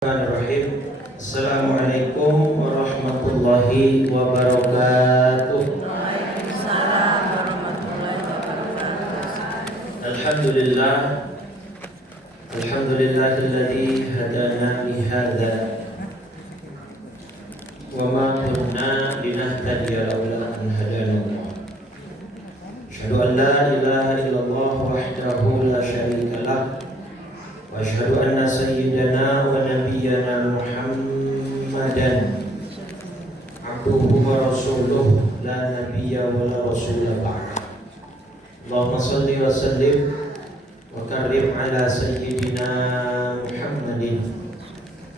Bismillahirrahmanirrahim. Assalamualaikum warahmatullahi wabarakatuh. Waalaikumsalam warahmatullahi wabarakatuh. Alhamdulillah. Alhamdulillahilladzi hadana lihadza wa ma kunna linahtadiya laula an hadana Allah. Asyhadu an la ilaha illallah wahdahu la syarika lah. Wa asyhadu anna sayyidana wa nabiyyana Muhammadan abduhu wa rasuluh la nabiyya wa la rasula ba'da. Allahumma shalli wa sallim wa karim ala sayyidina Muhammadin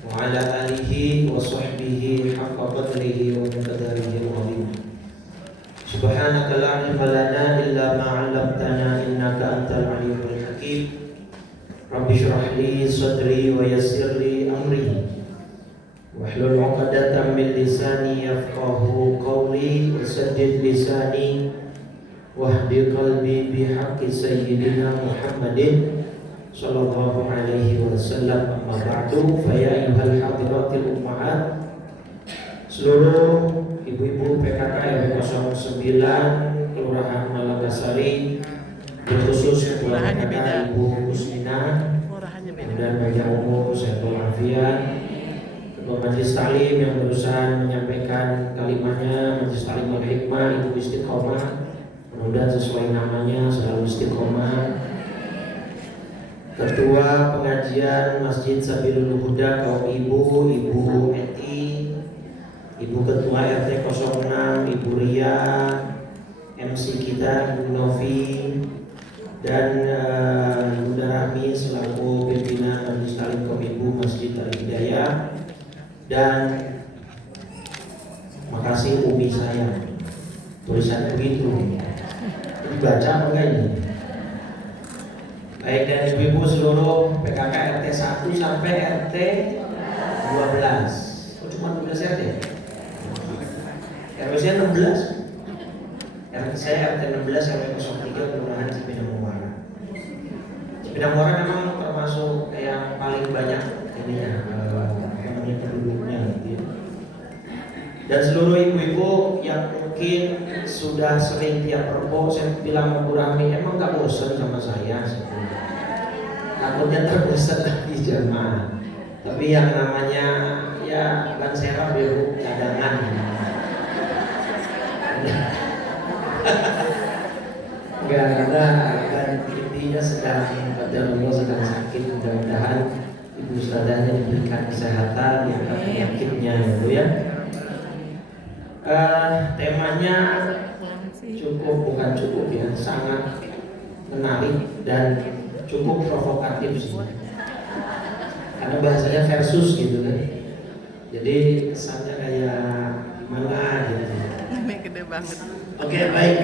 wa ala alihi wa sahbihi haqqa qadrihi wa miqdarihi al-azim. Subhanaka la ilma lana illa ma 'allamtana innaka antal alimul hakim. Rabbi shrah li sadri wa yassir li amri wahlul 'uqdatam min lisani yafqahu qawli wa saddid lisani wahdi qalbi bihaqqi sayyidina Muhammadin sallallahu alaihi wasallam. Amma ba'du, fa ya ayyuhal hadiratil ummahat, seluruh ibu-ibu PKK RW 09 Kelurahan Malagasari, berkhusus kepada PKK Ibu Kusnina dan Bajang Umum Saiful Afian, Ketua Majelis Taklim yang barusan menyampaikan kalimatnya, Majelis Taklim Al-Hikmah Ibu Istiqomah, mudah sesuai namanya selalu istiqomah. Ketua Pengajian Masjid Sabilul Huda kaum ibu, Ibu Eti, Ibu Ketua RT 06 Ibu Ria, MC kita Ibu Novi, dan Bunda Rahmi selaku pimpinan Majelis Taklim kaum ibu Masjid Al-Hidayah, dan makasih Umi saya, tulisannya begitu, dibaca apa enggak ini? Baik, dan ibu-ibu seluruh PKK RT 1 sampai RT 12. Oh, cuma 12 RT? RW saya 16. Saya RT 16 RW 03 Kelurahan Cipinang Muara. Cipinang Muara memang termasuk yang paling banyak ininya, penduduknya gitu. Dan seluruh ibu-ibu yang mungkin sudah sering tiap perpo, saya bilang sama Bu Rahmi, emang gak bosan sama saya? Takutnya terbosan lagi jamaah. Tapi yang namanya ya ban serap ya Bu, cadangan. Enggak ada, dan intinya sedang Allah sedang sakit, mudah-mudahan ibu ustazahnya diberikan kesehatan, diangkat penyakitnya gitu ya. Temanya bukan cukup ya, sangat menarik dan cukup provokatif sih. Karena bahasanya versus gitu kan. Jadi kesannya kayak gimana gitu. Gede banget. Oke, baik.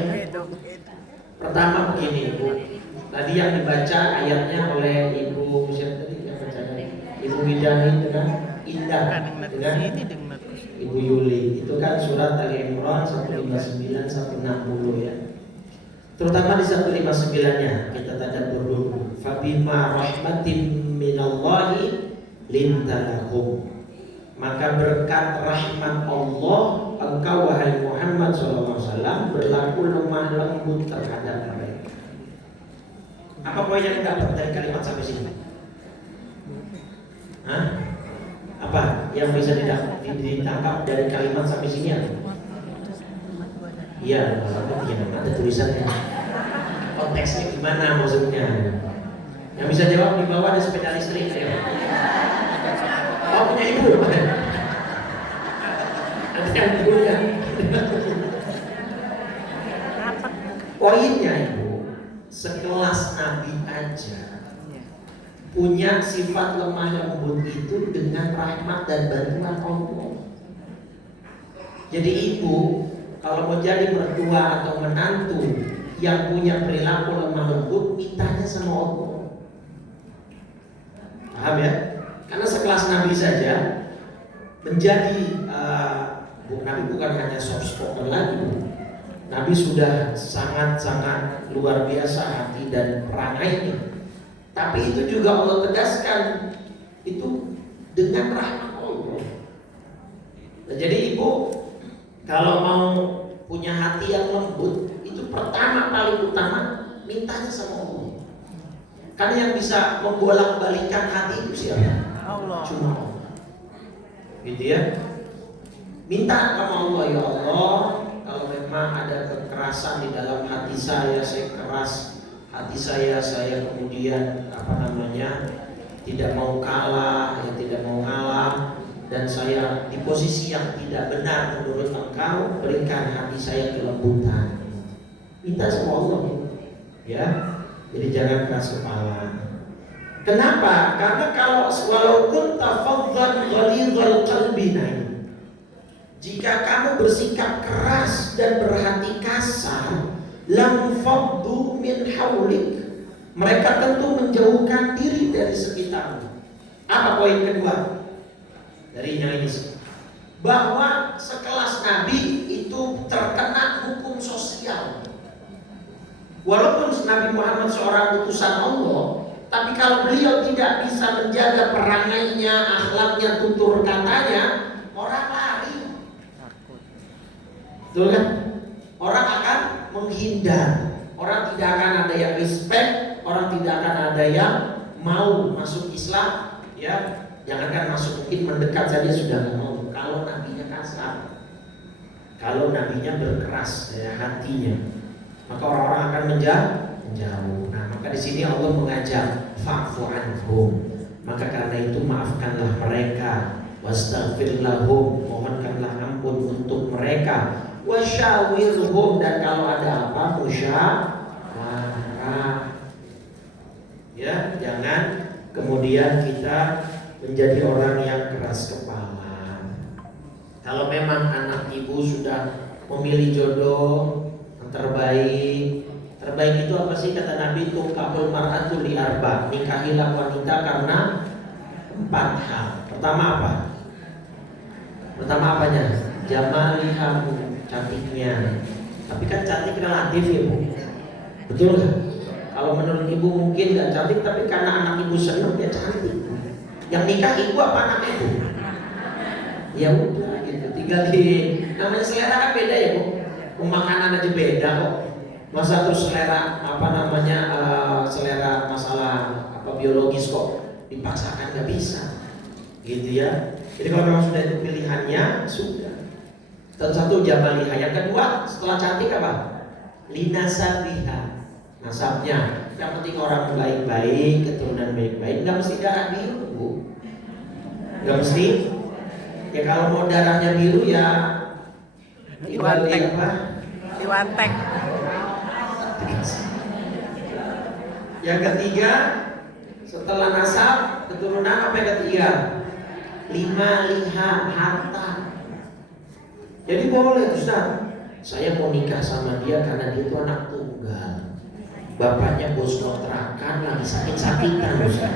Pertama begini Bu, tadi yang dibaca ayatnya oleh Ibu siapa tadi yang bacanya? Ibu Widani dengan Indah, dengan Ibu Yuli. Itu kan surat Ali Imran 159 160 ya. Terutama di 159-nya kita tadabbur dulu. Fabima rahmatin minallahi lintalahum. Maka berkat rahmat Allah engkau wahai Muhammad SAW berlaku lemah lembut terhadap mereka. Apa poin yang dapat dari kalimat sampai sini? Hah? Apa yang bisa ditangkap dari kalimat sampai sini? Iya, ada tulisannya. Konteksnya gimana maksudnya? Yang bisa jawab di bawah ada sepeda listrik ya. Oh, punya ibu. Ada yang punya. Poinnya ibu, sekelas Nabi aja punya sifat lemah lembut itu dengan rahmat dan bantuan Allah. Jadi ibu kalau mau jadi mertua atau menantu yang punya perilaku lemah lembut, mintanya sama Allah. Paham ya? Karena sekelas Nabi saja menjadi Nabi bukan hanya soft spoken lagi. Nabi sudah sangat-sangat luar biasa hati dan perangainya. Tapi itu juga Allah tegaskan, itu dengan rahmat Allah. Nah, jadi ibu kalau mau punya hati yang lembut, itu pertama paling utama mintanya sama Allah. Karena yang bisa membolak-balikan hati itu siapa? Allah. Cuma Allah. Gitu ya. Minta sama Allah, ya Allah, kalau memang ada kekerasan di dalam hati saya keras hati saya kemudian tidak mau kalah, tidak mau ngalah, dan saya di posisi yang tidak benar menurut Engkau, berikan hati saya kelembutan. Minta sama Allah, ya. Jadi jangan keras kepala. Kenapa? Karena kalau walaupun tafadhal ghalidhal qalbi, jika kamu bersikap keras dan berhati kasar, lam faddu min haulik, mereka tentu menjauhkan diri dari sekitarmu. Apa poin kedua darinya ini? Bahwa sekelas Nabi itu terkena hukum sosial. Walaupun Nabi Muhammad seorang utusan Allah, tapi kalau beliau tidak bisa menjaga perangainya, akhlaknya, tutur katanya, orang lari. Betul kan? Orang akan menghindar. Orang tidak akan ada yang respect, orang tidak akan ada yang mau masuk Islam, ya. Jangankan masuk, mungkin mendekat saja sudah nggak mau. Kalau nabinya kasar, kalau nabinya berkeras hatinya, maka orang-orang akan menjauh. Nah, maka di sini Allah mengajak fa'fu anhum. Maka karena itu maafkanlah mereka, wastaghfir lahum, mohonkanlah ampun untuk mereka, wasyawirhum, dan kalau ada apa musyawarah. Ya, jangan kemudian kita menjadi orang yang keras kepala. Kalau memang anak ibu sudah memilih jodoh yang terbaik itu apa sih kata Nabi? Tunkahul mar'atu li arba, nikahilah wanita karena 4 hal. Pertama apa? Pertama apanya? Jamaliha, cantiknya. Tapi kan cantik relatif ya Bu, betul nggak? Kalau menurut ibu mungkin nggak cantik, tapi karena anak ibu senang dia cantik. Yang nikah ibu apa anak ibu? Ya udah gitu, tinggal di namanya selera kan beda ya Bu. Makanan aja beda kok. Masa terus selera selera masalah biologis kok dipaksakan, nggak bisa. Gitu ya. Jadi kalau memang sudah itu pilihannya, sudah. Satu jamaliha. Yang kedua setelah cantik apa? Linasabiha, nasabnya. Yang penting orang baik-baik, keturunan baik-baik. Nggak mesti darah biru Bu. Nggak mesti. Ya kalau mau darahnya biru ya Diwantek. Yang ketiga setelah nasab keturunan apa yang ketiga? 5 liha, harta. Jadi boleh Ustaz, saya mau nikah sama dia karena dia itu anak tunggal, bapaknya bos kontrakan, lagi sakit-sakitan Ustaz.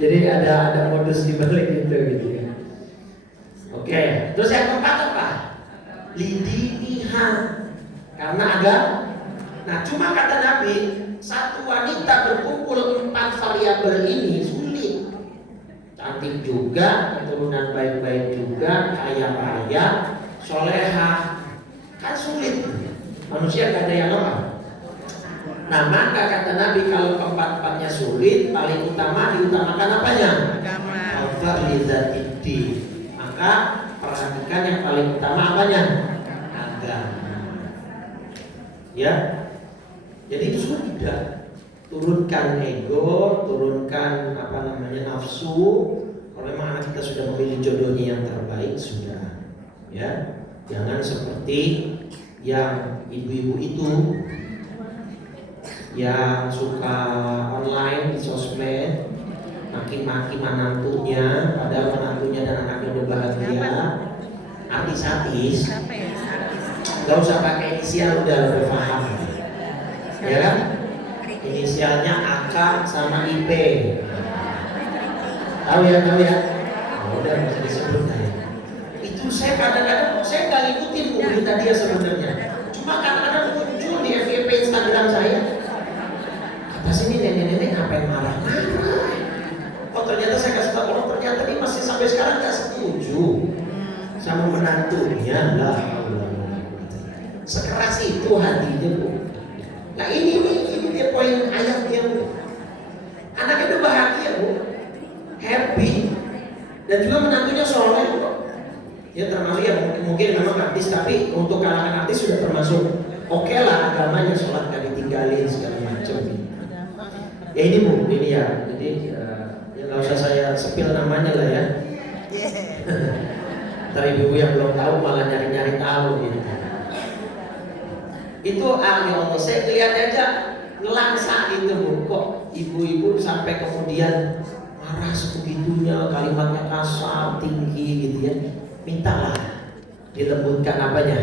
Jadi ada modus di balik gitu ya. Oke, terus yang keempat apa? Lidiniha, karena agama. Nah, cuma kata Nabi, satu wanita berkumpul 4 variabel ini sulit. Cantik juga, keturunan baik-baik juga, kaya raya, solehah, kan sulit. Manusia gak ada yang lemah. Nah, maka kata Nabi kalau keempat-empatnya sulit, paling utama diutamakan apanya? Agama. Maka perhatikan yang paling utama apanya? Agama. Ya. Jadi itu sudah, turunkan ego, turunkan nafsu. Kalau memang anak kita sudah memilih jodohnya yang terbaik, sudah. Ya, jangan seperti yang ibu-ibu itu yang suka online di sosmed, maki-maki menantunya, padahal menantunya dan anaknya udah bahagia. Artis-artis, gak usah pakai inisial, udah paham. Ya kan? Inisialnya AK sama IP. Tahu ya? Oh, udah bisa disebut ya. Itu saya kadang-kadang saya nggak ngikutin berita dia sebenarnya. Cuma kadang-kadang muncul di FYP Instagram saya. Apa sih ini nenek-nenek ngapain marah-marah? ternyata saya kasih tahu orang, ternyata dia masih sampai sekarang nggak setuju sama menantunya. Lah, sekeras itu hatinya Bu. Nah ini dia poin ayatnya Bu. Anaknya itu bahagia Bu, happy, dan juga menantunya soleh kok. Ya termasuk ya mungkin memang artis, tapi untuk kalangan artis sudah termasuk oke lah agamanya, sholat gak ditinggalin segala macam. Ya ini Bu, ini ya. Jadi ya nggak usah saya sepil namanya lah ya. Ntar ibu yang belum tahu malah nyari-nyari tahu gitu. Itu ya Allah, saya lihat aja ngelangsa gitu Bu. Kok ibu-ibu sampai kemudian marah sebegitunya, kalimatnya kasar, tinggi gitu ya. Mintalah dilembutkan apanya?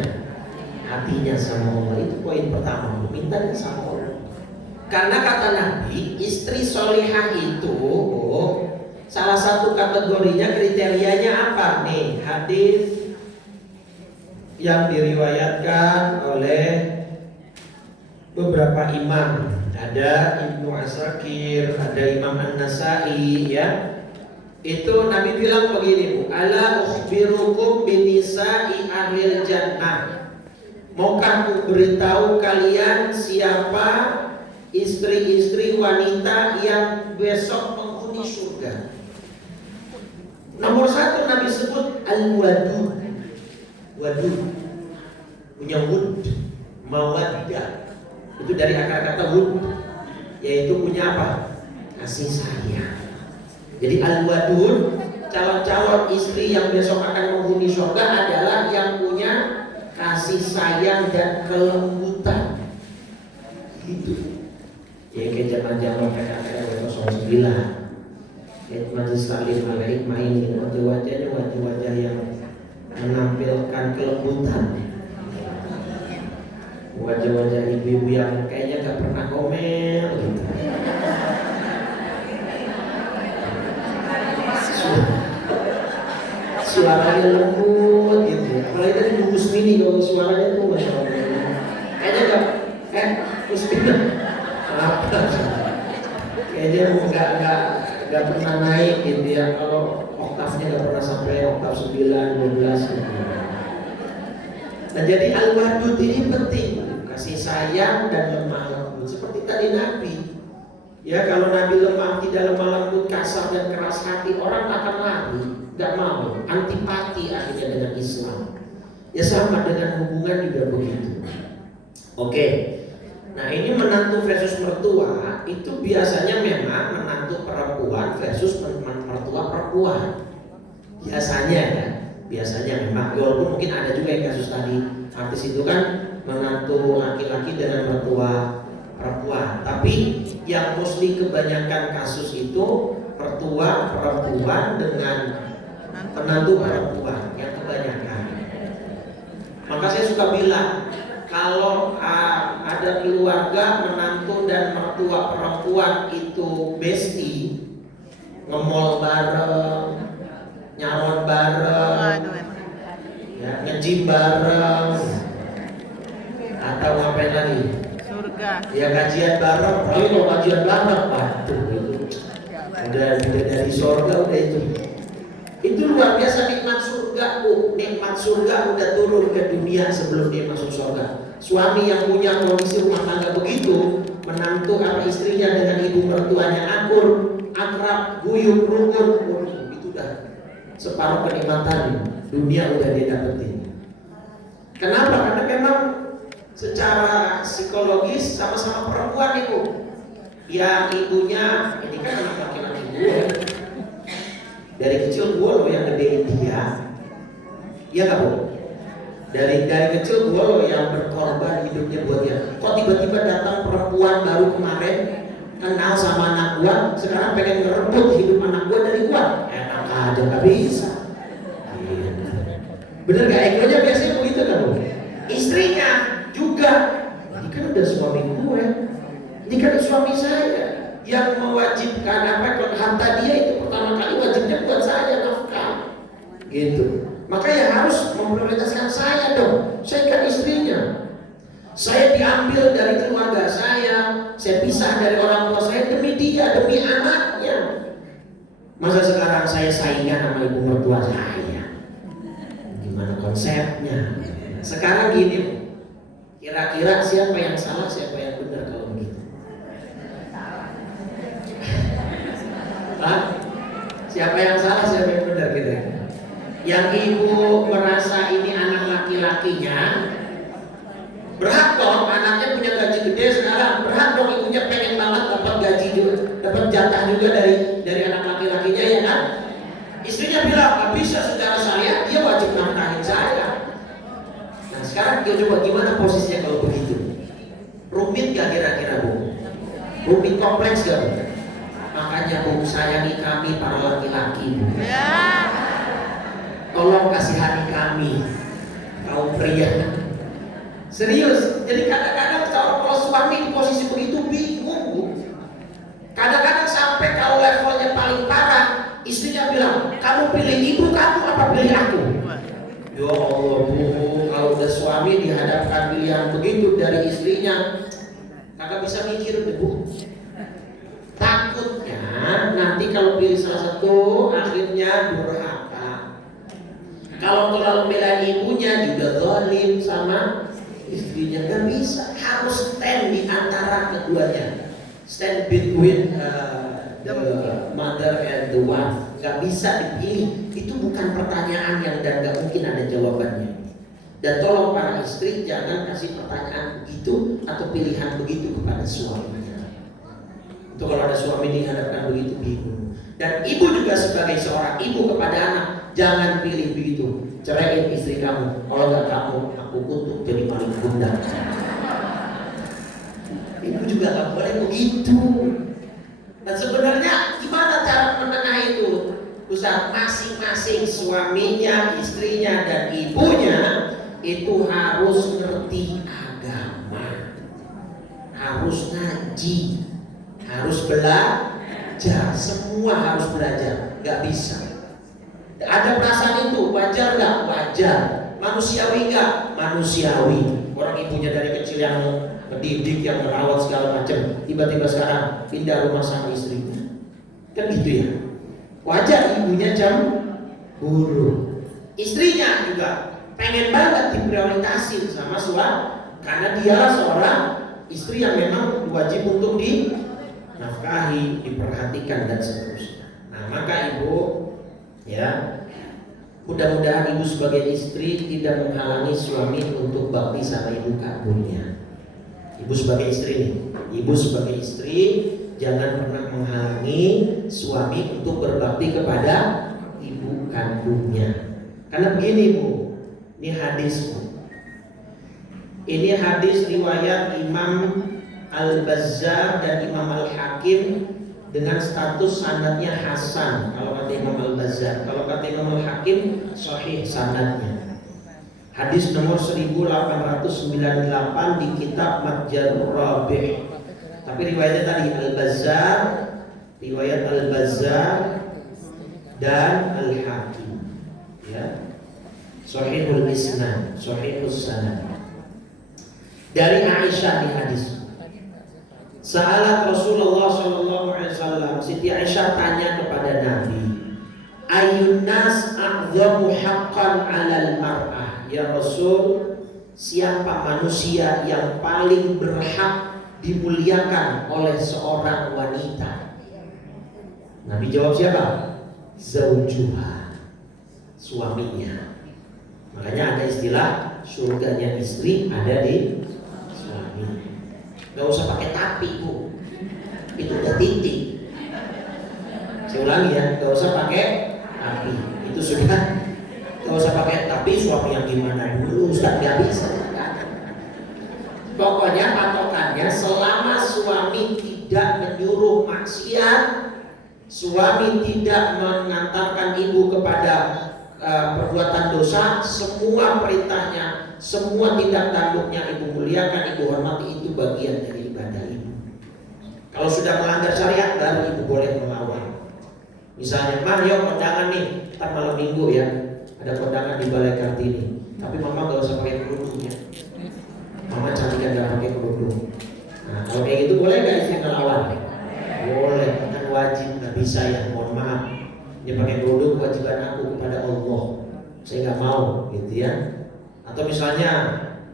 Hatinya sama Allah. Itu poin pertama, minta sama Allah. Karena kata Nabi, istri solihah itu salah satu kategorinya, kriterianya apa? Nih, hadis yang diriwayatkan oleh beberapa imam. Ada Ibnu Asakir, ada Imam An-Nasai ya. Itu Nabi bilang begini Bu, ala ukhbirukum binisa'i ahlil jannah. Maukah aku beritahu kalian siapa istri-istri wanita yang besok penghuni surga? Nomor satu Nabi sebut al-wadud. Wadud, punya wud, mawaddah. Itu dari akar kata wud, yaitu punya apa? Kasih sayang. Jadi al-wadud, calon-calon istri yang besok akan menghuni surga adalah yang punya kasih sayang dan kelembutan. Gitu. Ya kayak zaman-zaman PKKR 09, kayak majelis taklim al-hikmah ini, wajah-wajahnya wajah-wajah yang menampilkan kelembutan. Wajah-wajah ibu-ibu yang kayaknya gak pernah ngomel gitu. Suaranya lembut gitu. Apalagi tadi Bu Musmini, kalau suaranya tuh masya Allah. Kayaknya gak, Musmini apa? Kayaknya gak pernah naik gitu ya. Kalau oktavnya gak pernah sampai oktav 9, 12 gitu. Nah jadi al-wadud ini penting, kasih sayang dan lemah lembut. Seperti tadi Nabi. Ya kalau Nabi lemah, tidak lemah lembut, kasar dan keras hati, orang akan lari, gak mau, antipati akhirnya dengan Islam. Ya sama dengan hubungan juga begitu. Oke. Nah ini menantu versus mertua, itu biasanya memang menantu perempuan versus mertua perempuan. Biasanya ya, biasanya memang, walaupun mungkin ada juga yang kasus tadi artis itu kan menantu laki-laki dengan mertua perempuan. Tapi yang mostly kebanyakan kasus itu mertua perempuan dengan menantu perempuan yang kebanyakan. Maka saya suka bilang, kalau ada keluarga menantu dan mertua perempuan itu bestie, nge-mall bareng, nyalon bareng, ya, nge-gym bareng, atau ngapain lagi? Surga. Ya kajian bareng, tapi kalau kajian bareng, waduh itu udah dari surga udah itu. Itu luar biasa nikmat surga Bu. Nikmat surga udah turun ke dunia sebelum dia masuk surga. Suami yang punya kondisi rumah tangga begitu, menantu apa istrinya dengan ibu mertuanya akrab, guyup, rukun, itu dah separuh kenikmatan dunia udah dia dapetin. Kenapa? Karena memang secara psikologis sama-sama perempuan itu. Ya ibunya, ini kan anak laki-laki gue. Dari kecil gue loh yang gedein dia. Iya gak Bu? Dari kecil gue loh yang berkorban hidupnya buat dia. Kok tiba-tiba datang perempuan baru kemarin kenal sama anak gue, sekarang pengen ngerebut hidup anak gue dari gue? Enak aja, gak bisa. Bener gak? Egonya biasanya begitu kan Bu? Istrinya juga, ini kan udah suami gue, ini kan suami saya yang mewajibkan harta dia itu pertama kali wajibnya buat saya nafkah, gitu. Maka ya harus memprioritaskan saya dong. Saya kan istrinya. Saya diambil dari keluarga saya pisah dari orang tua saya demi dia, demi anaknya. Masa sekarang saya saingan sama ibu mertua saya? Gimana konsepnya? Sekarang gini, kira-kira siapa yang salah, siapa yang benar kalau begitu? Hah? Siapa yang salah, siapa yang benar gitu? Yang ibu merasa ini anak laki-lakinya, berhak dong, anaknya punya gaji gede sekarang, berhak dong ibunya pengen banget dapat gaji juga, dapat jatah juga dari anak laki-lakinya, ya kan? Istrinya bilang, nggak bisa, secara syariat dia wajib nafkahin saya. Nah sekarang dia coba gimana posisinya kalau begitu? Rumit gak kira-kira Bu? Rumit, kompleks gak Bu? Makanya Bu, sayangi kami para laki-laki Bu. Tolong kasihani kami, kaum pria. Serius, jadi kadang-kadang kalau suami di posisi begitu bingung Bu. Kadang-kadang sampai kalau levelnya paling parah, istrinya bilang, kamu pilih ibu kamu apa pilih aku? Ya Allah Bu, kalau udah suami dihadapkan pilihan begitu dari istrinya, kagak bisa mikir deh Bu. Takutnya nanti kalau pilih salah satu akhirnya durhaka. Kalau terlalu bela ibunya juga zalim sama istrinya. Gak bisa, harus stand di antara keduanya, stand between the mother and the wife. Gak bisa dipilih. Itu bukan pertanyaan yang dan gak mungkin ada jawabannya. Dan tolong para istri jangan kasih pertanyaan begitu atau pilihan begitu kepada suaminya. Itu kalau ada suami dihadapkan begitu bingung. Dan ibu juga sebagai seorang ibu kepada anak, jangan pilih begitu. Ceraiin istri kamu, kalau gak kamu aku kutuk jadi maling kundang. Ibu juga gak boleh begitu. Dan sebenarnya gimana cara menengahi itu? Ustaz, masing-masing suaminya, istrinya, dan ibunya itu harus ngerti agama, harus ngaji, harus belajar, semua harus belajar, gak bisa. Ada perasaan itu, wajar gak? Wajar. Manusiawi gak? Manusiawi. Orang ibunya dari kecil yang mendidik, yang merawat segala macam, tiba-tiba sekarang pindah rumah sama istrinya, kan gitu ya. Wajar ibunya cemburu. Istrinya juga pengen banget diprioritasin sama suami, karena dialah seorang istri yang memang wajib untuk dinafkahi, diperhatikan dan seterusnya. Nah maka ibu, ya, mudah-mudahan ibu sebagai istri tidak menghalangi suami untuk bakti sama ibu kandungnya. Ibu sebagai istri nih, ibu sebagai istri jangan pernah menghalangi suami untuk berbakti kepada ibu kandungnya. Karena begini Bu, ini hadis Bu. Ini hadis riwayat Imam Al-Bazzar dan Imam Al-Hakim dengan status sanadnya hasan. Kalau kata Imam Al-Bazzar, kalau kata Imam Al-Hakim sahih sanadnya. Hadis nomor 1898 di kitab Matjarur Rabih. Tapi riwayatnya tadi Al-Bazzar, riwayat Al-Bazzar dan Al-Hakim. Ya. Sahihul Isnad, Sahihus Sanad. Dari Aisyah di hadis. Sa'alat Rasulullah sallallahu alaihi wasallam, Siti Aisyah tanya kepada Nabi, "Ayyun nas a'dhamu haqqan 'alal mar'ah?" Ya Rasul, siapa manusia yang paling berhak dimuliakan oleh seorang wanita? Nabi jawab siapa? Zaujuha, suaminya. Makanya ada istilah surganya istri ada di suami. Gak usah pakai tapi Bu, itu udah titik. Saya ulangi ya, gak usah pakai tapi, itu sudah. Gak usah pakai tapi suami yang gimana dulu, Ustaz, gak bisa. Pokoknya patokannya selama suami tidak menyuruh maksiat, suami tidak mengantarkan ibu kepada perbuatan dosa, semua perintahnya, semua tindak tanduknya ibu muliakan, ibu hormati, itu bagian dari ibadah ibu. Kalau sudah melanggar syariat baru ibu boleh melawan. Misalnya, "Mah, yuk kondangan nih, ntar malam minggu ya, ada kondangan di Balai Kartini, tapi mama gak usah pakai kerudung ya, mama cantik gak pakai kerudung." Nah kalau kayak gitu boleh gak istri ngelawan? Boleh, kan wajib, gak bisa ya, mohon maaf. Dia pakai produk kewajiban aku kepada Allah. Saya nggak mau, gitu ya. Atau misalnya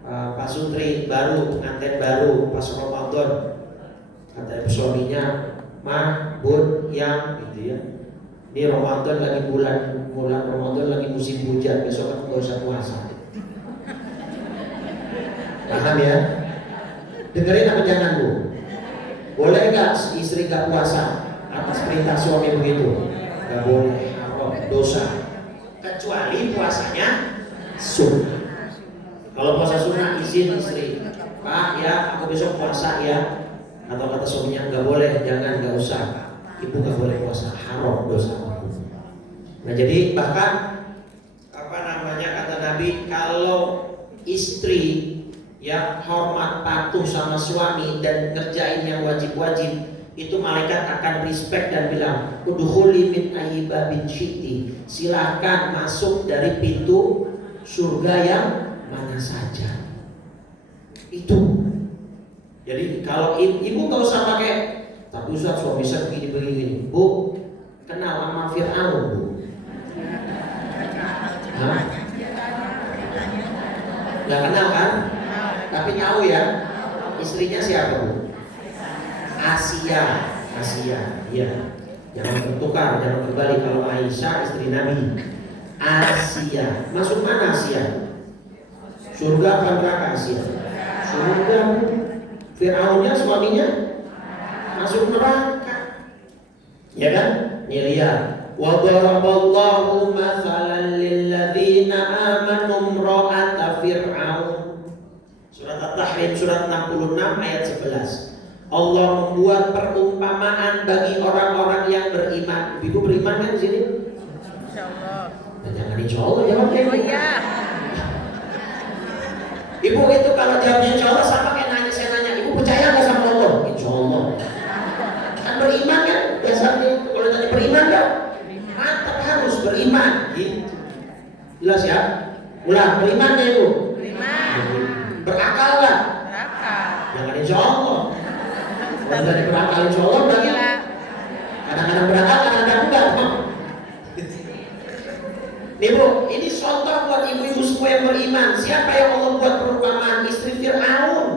Pak Sutri baru, pengantin baru pas Ramadan, kata suaminya, "Mah, Bun, yang," gitu ya. Ini Ramadan lagi bulan Ramadan lagi musim hujan, besok kan nggak usah puasa. Paham ya? Dengerin apa jangan Bu? Boleh nggak istri nggak puasa atas perintah suami begitu? Nggak boleh, haram, dosa. Kecuali puasanya sunnah. Kalau puasa sunnah izin istri, "Pak ya, aku besok puasa ya." Atau kata suaminya, "Nggak boleh, jangan, nggak usah. Ibu nggak boleh puasa, haram, dosa." Nah jadi bahkan kata Nabi, kalau istri yang hormat patuh sama suami dan ngerjain yang wajib-wajib, itu malaikat akan respect dan bilang, "Udkhuli min ayyiba bin syiti." Silahkan masuk dari pintu surga yang mana saja. Itu. Jadi kalau ibu nggak usah pakai, "Tapi Ustaz suami saya begini-begini." Bu, kenal sama Fir'aun Bu? Hah? Nggak kenal kan? Tapi tahu ya, istrinya siapa Bu? Asia. Iya. Jangan tertukar, jangan terbalik. Kalau Aisyah istri Nabi, Asia. Masuk mana Asia? Surga apa neraka Asia? Surga. Fir'aunnya suaminya masuk neraka. Ya kan? Nih lihat. Wa daraballahu mathalan lil ladzina amanu imra'ata fir'aun. Surat At-Tahrim surat 66 ayat 11. Allah membuat perumpamaan bagi orang-orang yang beriman. Ibu beriman kan di sini? Insyaallah. Nah, jangan insyaallah, jawabnya. Oh iya. Ibu itu kalau jawabnya insyaallah sama kayak nanya, saya nanya, "Ibu percaya nggak sama Allah?" Insyaallah. Kan beriman kan? Biasanya kalau tanya beriman kan? Mantap, harus beriman. Gitu. Jelas ya? Ulang, beriman ya Ibu? Beriman. Berakal nggak? Berakal. Jangan insyaallah. Kalau tadi berakal insyaallah berarti kadang-kadang berakal, kadang-kadang enggak. Nih Bu, ini contoh buat ibu-ibu semua yang beriman. Siapa yang Allah buat perumpamaan? Istri Fir'aun.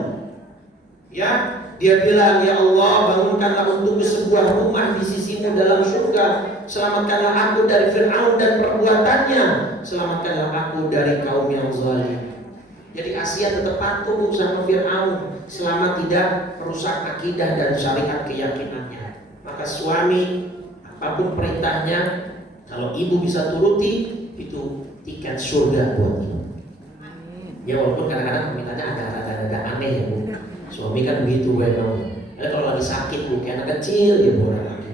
Ya, dia bilang, "Ya Allah, bangunkanlah untukku sebuah rumah di sisimu dalam surga. Selamatkanlah aku dari Fir'aun dan perbuatannya. Selamatkanlah aku dari kaum yang zalim." Jadi Asia tetap patuh sama Fir'aun selama tidak merusak akidah dan syariat keyakinannya. Maka suami, apapun perintahnya, kalau ibu bisa turuti, itu tiket surga buat ibu. Ya walaupun kadang-kadang permintaannya ada aneh ya Bu. Suami kan begitu memang. Kalau lagi sakit Bu, kayak anak kecil ya Bu, orang lagi.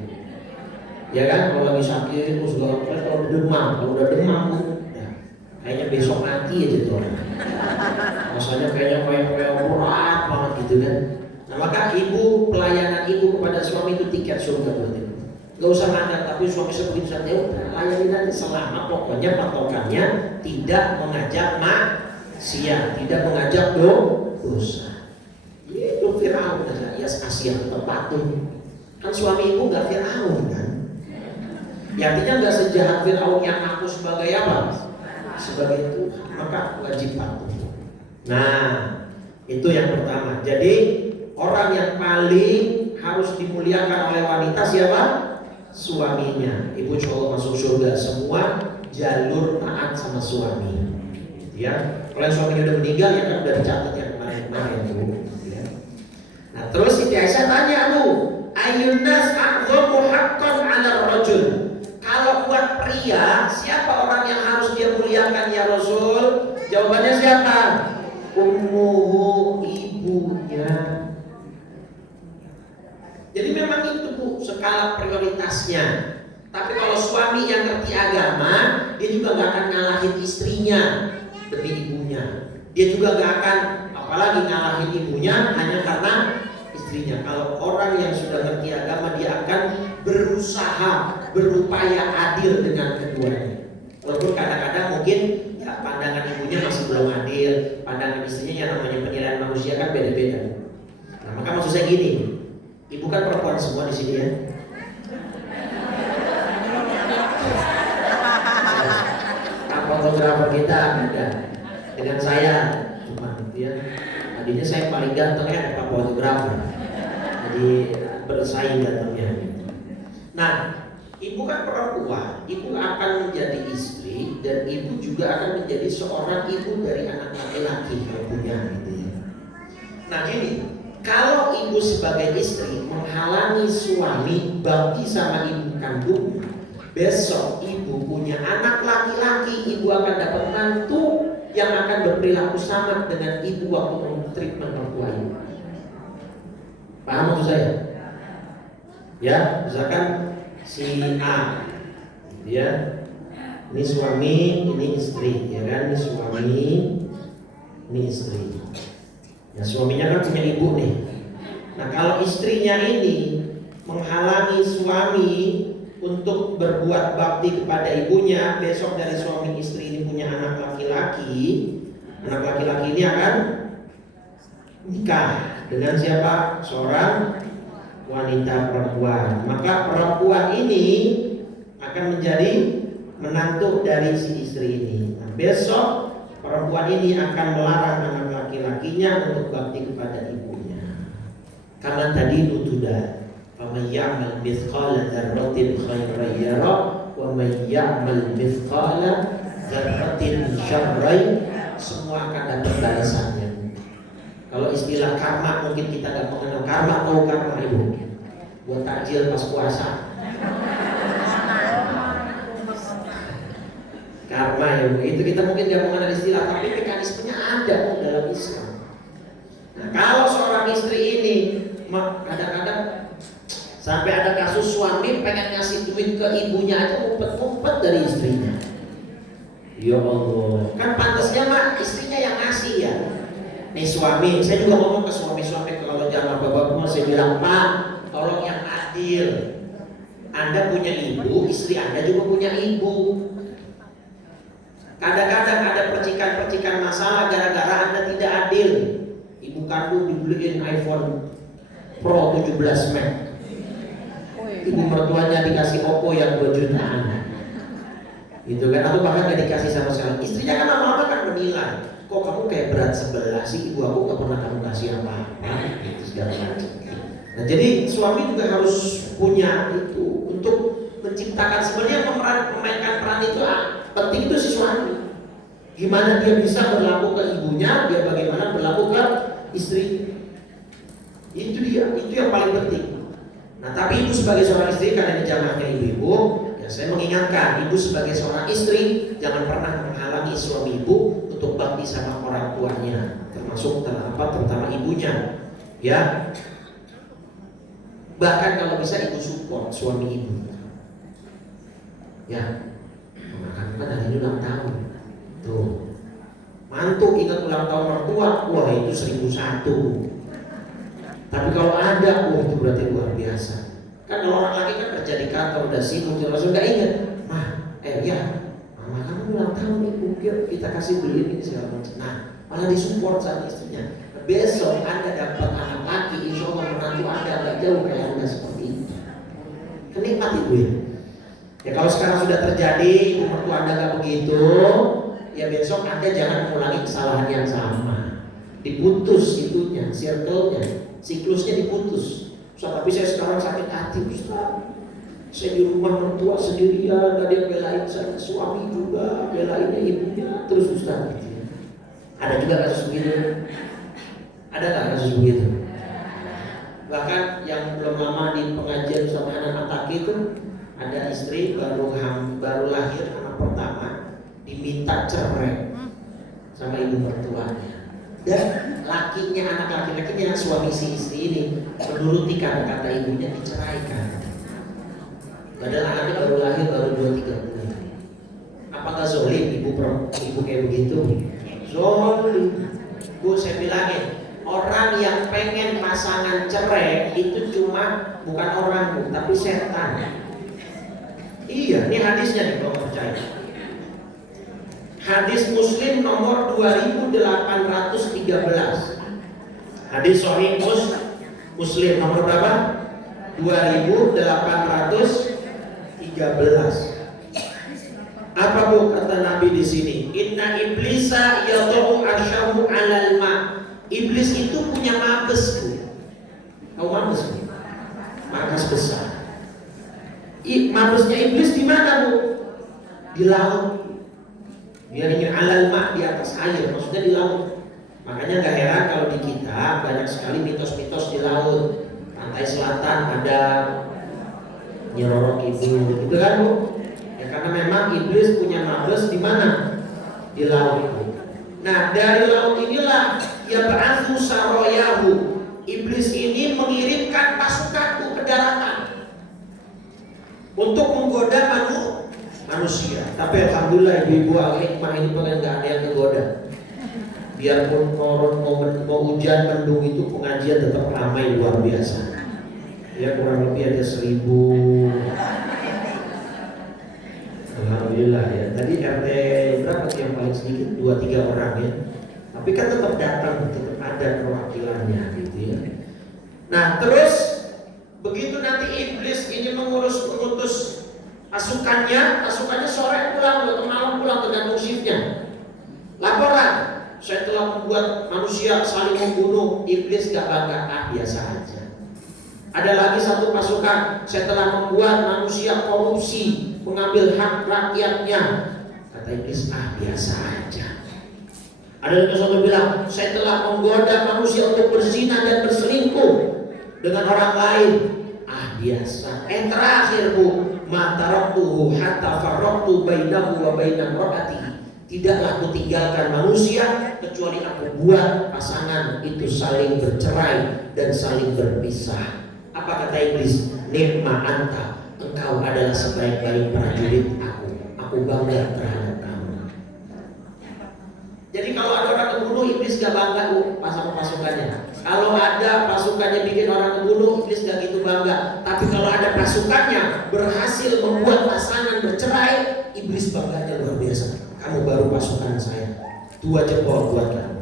Ya kan, kalau lagi sakit terus kalau demam, kalau udah demam Bu, ya, kayaknya besok mati aja tuh orang. Rasanya kayaknya kayak berat banget gitu kan. Nah maka ibu, pelayanan ibu kepada suami itu tiket surga buat ibu. Gak usah nanya, tapi suami seperti saja udah layani nanti selama pokoknya patokannya tidak mengajak maksiat, tidak mengajak dosa. Itu Fir'aun aja, ya Asia tetap patuh. Kan suami ibu gak Fir'aun kan? Ya artinya gak sejahat Fir'aun yang aku sebagai apa? Sebagai Tuhan, maka wajib patuh. Nah, itu yang pertama. Jadi orang yang paling harus dimuliakan oleh wanita siapa? Suaminya. Ibu insya masuk surga semua jalur taat sama suami. Ya, kalau suami udah meninggal ya kan udah dicatat yang kemarin-kemarin Bu. Ya. Nah terus Siti Aisyah tanya Bu, "Ayyunas a'dhamu haqqan 'ala rajul?" Kalau buat pria, siapa orang yang harus dia muliakan ya Rasul? Jawabannya siapa? Ummuhu, ibunya. Jadi memang itu Bu skala prioritasnya. Tapi kalau suami yang ngerti agama, dia juga gak akan ngalahin istrinya demi ibunya. Dia juga gak akan apalagi ngalahin ibunya hanya karena istrinya. Kalau orang yang sudah ngerti agama, dia akan berusaha, berupaya adil dengan keduanya. Walaupun kadang-kadang mungkin ya pandangan ibunya masih belum adil, pandangan istrinya yang namanya penilaian manusia kan beda-beda. Nah maka maksud saya gini, ibu kan perempuan semua di sini ya. fotografer kita ada dengan saya cuma gitu ya. Tadinya saya paling ganteng ya Pak fotografer. Jadi bersaing gantengnya. Nah, ibu kan perempuan, ibu akan menjadi istri dan ibu juga akan menjadi seorang ibu dari anak laki-laki yang punya gitu ya. Nah gini, kalau ibu sebagai istri menghalangi suami bakti sama ibu kandung, besok ibu punya anak laki-laki, ibu akan dapat mantu yang akan berperilaku sama dengan ibu waktu treatment mertua ibu. Paham maksud saya? Ya, misalkan si A, ya, ini suami, ini istri, ya kan? Ini suami, ini istri. Ya, suaminya kan punya ibu nih. Nah, kalau istrinya ini menghalangi suami untuk berbuat bakti kepada ibunya, besok dari suami istri ini punya anak laki-laki. Anak laki-laki ini akan nikah dengan siapa? Seorang wanita perempuan. Maka perempuan ini akan menjadi menantu dari si istri ini. Nah, besok perempuan ini akan melarang anak laki-lakinya untuk bakti kepada ibunya. Karena tadi nutuda, "Faman ya'mal mithqala dzarratin khairan yara, wa man ya'mal mithqala dzarratin syarran." Semua akan dapat balasannya. Kalau istilah karma mungkin kita nggak mengenal karma, tahu karma ibu? Buat takjil pas puasa. Karma ya, itu kita mungkin nggak mengenal istilah, tapi mekanismenya ada dalam Islam. Nah, kalau seorang istri ini kadang-kadang sampai ada kasus suami pengen ngasih duit ke ibunya aja ngumpet-ngumpet dari istrinya. Ya Allah, kan pantasnya mah istrinya yang ngasih ya. Nih suami, saya juga ngomong ke suami-suami kalau jangan bapak-bapak saya bilang, Pak, tolong yang adil. Anda punya ibu, istri Anda juga punya ibu. Kadang-kadang ada percikan-percikan masalah gara-gara Anda tidak adil. Ibu kandung dibeliin iPhone Pro 17 Max. Ibu mertuanya dikasih Oppo yang 2 jutaan. Gitu kan, atau bahkan gak dikasih sama sekali. Istrinya kan lama-lama kan menilai, kok kamu kayak berat sebelah sih, ibu aku gak pernah kamu kasih apa-apa, gitu segala macam. Nah jadi suami juga harus punya itu untuk menciptakan, sebenarnya memainkan peran itu penting itu si suami. Gimana dia bisa berlaku ke ibunya, dia bagaimana berlaku ke istri. Itu dia, itu yang paling penting. Nah tapi ibu sebagai seorang istri, karena ini jamaahnya ibu-ibu, ya saya mengingatkan ibu sebagai seorang istri jangan pernah menghalangi suami ibu untuk bakti sama orang tuanya, termasuk terutama ibunya, ya. Bahkan kalau bisa ibu support suami ibu, ya. Kan hari ini ulang tahun, tuh mantu ingat ulang tahun mertua, wah itu 1001. Tapi kalau ada, wah itu berarti luar biasa. Kan kalau orang lagi kan kerja di kantor udah sibuk, langsung nggak ingat, ya, mama kamu ulang tahun ibu, kita kasih beli ini segala macam. Nah, malah disupport sama istrinya. Besok Anda dapat anak laki, insya Allah menantu Anda nggak jauh kayak Anda seperti itu. Kenikmat ibu ya. Ya kalau sekarang sudah terjadi, ibu mertua Anda nggak begitu, ya besok Anda jangan mengulangi kesalahan yang sama. Diputus itunya, circle-nya, siklusnya diputus. Ustaz, tapi saya sekarang sakit hati Ustaz. Saya di rumah mertua sendirian, gak ada yang belain saya, suami juga belainnya ibunya terus Ustaz. Ada juga kasus begitu? Ada nggak kasus begitu? Bahkan yang belum lama di pengajian sama anak Taki itu ada istri baru lahir anak pertama diminta cerai sama ibu mertuanya. Dan lakinya, anak laki-lakinya, suami si istri ini menuruti kata-kata ibunya, diceraikan. Padahal anaknya baru lahir, baru 2-3 bulan. Apakah zolim ibu kayak begitu? Zolim. Bu, saya bilangin, orang yang pengen pasangan cerai itu cuma bukan orang bu, tapi setan. Iya, ini hadisnya nih kalau percaya. Hadis Muslim nomor 2813. Hadis Sahih Muslim nomor berapa? 2813. Apa Bu kata Nabi di sini? Inna iblisa yad'u arsyahu 'alal ma. Iblis itu punya mabes Bu. Tahu mabes Bu? Markas besar. Mabesnya iblis di mana Bu? Di laut. Dia ingin 'alal ma, di atas air, maksudnya di laut. Makanya gak heran kalau di kita banyak sekali mitos-mitos di laut. Pantai selatan ada Nyi Roro Kidul, gitu kan Bu? Ya karena memang iblis punya mabes di mana? Di laut. Nah dari laut inilah ya ba'athu saroyahu. Iblis ini mengirimkan pasukanku ke daratan untuk menggoda manusia. Tapi alhamdulillah ibu-ibu al-hikmah ini pengen gak ada yang menggoda. Biarpun mau hujan mendung itu pengajian tetap ramai luar biasa. Ya kurang lebih ada 1000. Alhamdulillah ya. Tadi RT berapa sih yang paling sedikit? 2-3 orang ya. Tapi kan tetap datang, tetap ada perwakilannya gitu ya. Nah terus begitu nanti iblis ini mengutus pasukannya sore pulang atau malam pulang tergantung shiftnya. Laporan, saya telah membuat manusia saling membunuh. Iblis gak bangga, biasa aja. Ada lagi satu pasukan, saya telah membuat manusia korupsi, mengambil hak rakyatnya. Kata iblis, biasa aja. Ada lagi satu bilang, saya telah menggoda manusia untuk berzina dan berselingkuh dengan orang lain. Biasa. Terakhir Bu, mataraktuhu hatta farraqtu bainahu wa baina imraati. Tidaklah aku tinggalkan manusia kecuali aku buat pasangan itu saling bercerai dan saling berpisah. Apa kata iblis? Nikma anta, engkau adalah sebaik-baik prajurit aku. Aku bangga terhadap kamu. Jadi kalau ada orang membunuh, iblis gak bangga sama pasukannya. Kalau ada pasukannya bikin orang membunuh, iblis gak gitu bangga. Tapi kalau ada pasukannya berhasil membuat pasangan bercerai, iblis bangganya luar biasa. Kamu baru pasukan saya, 2 jempol buat kamu.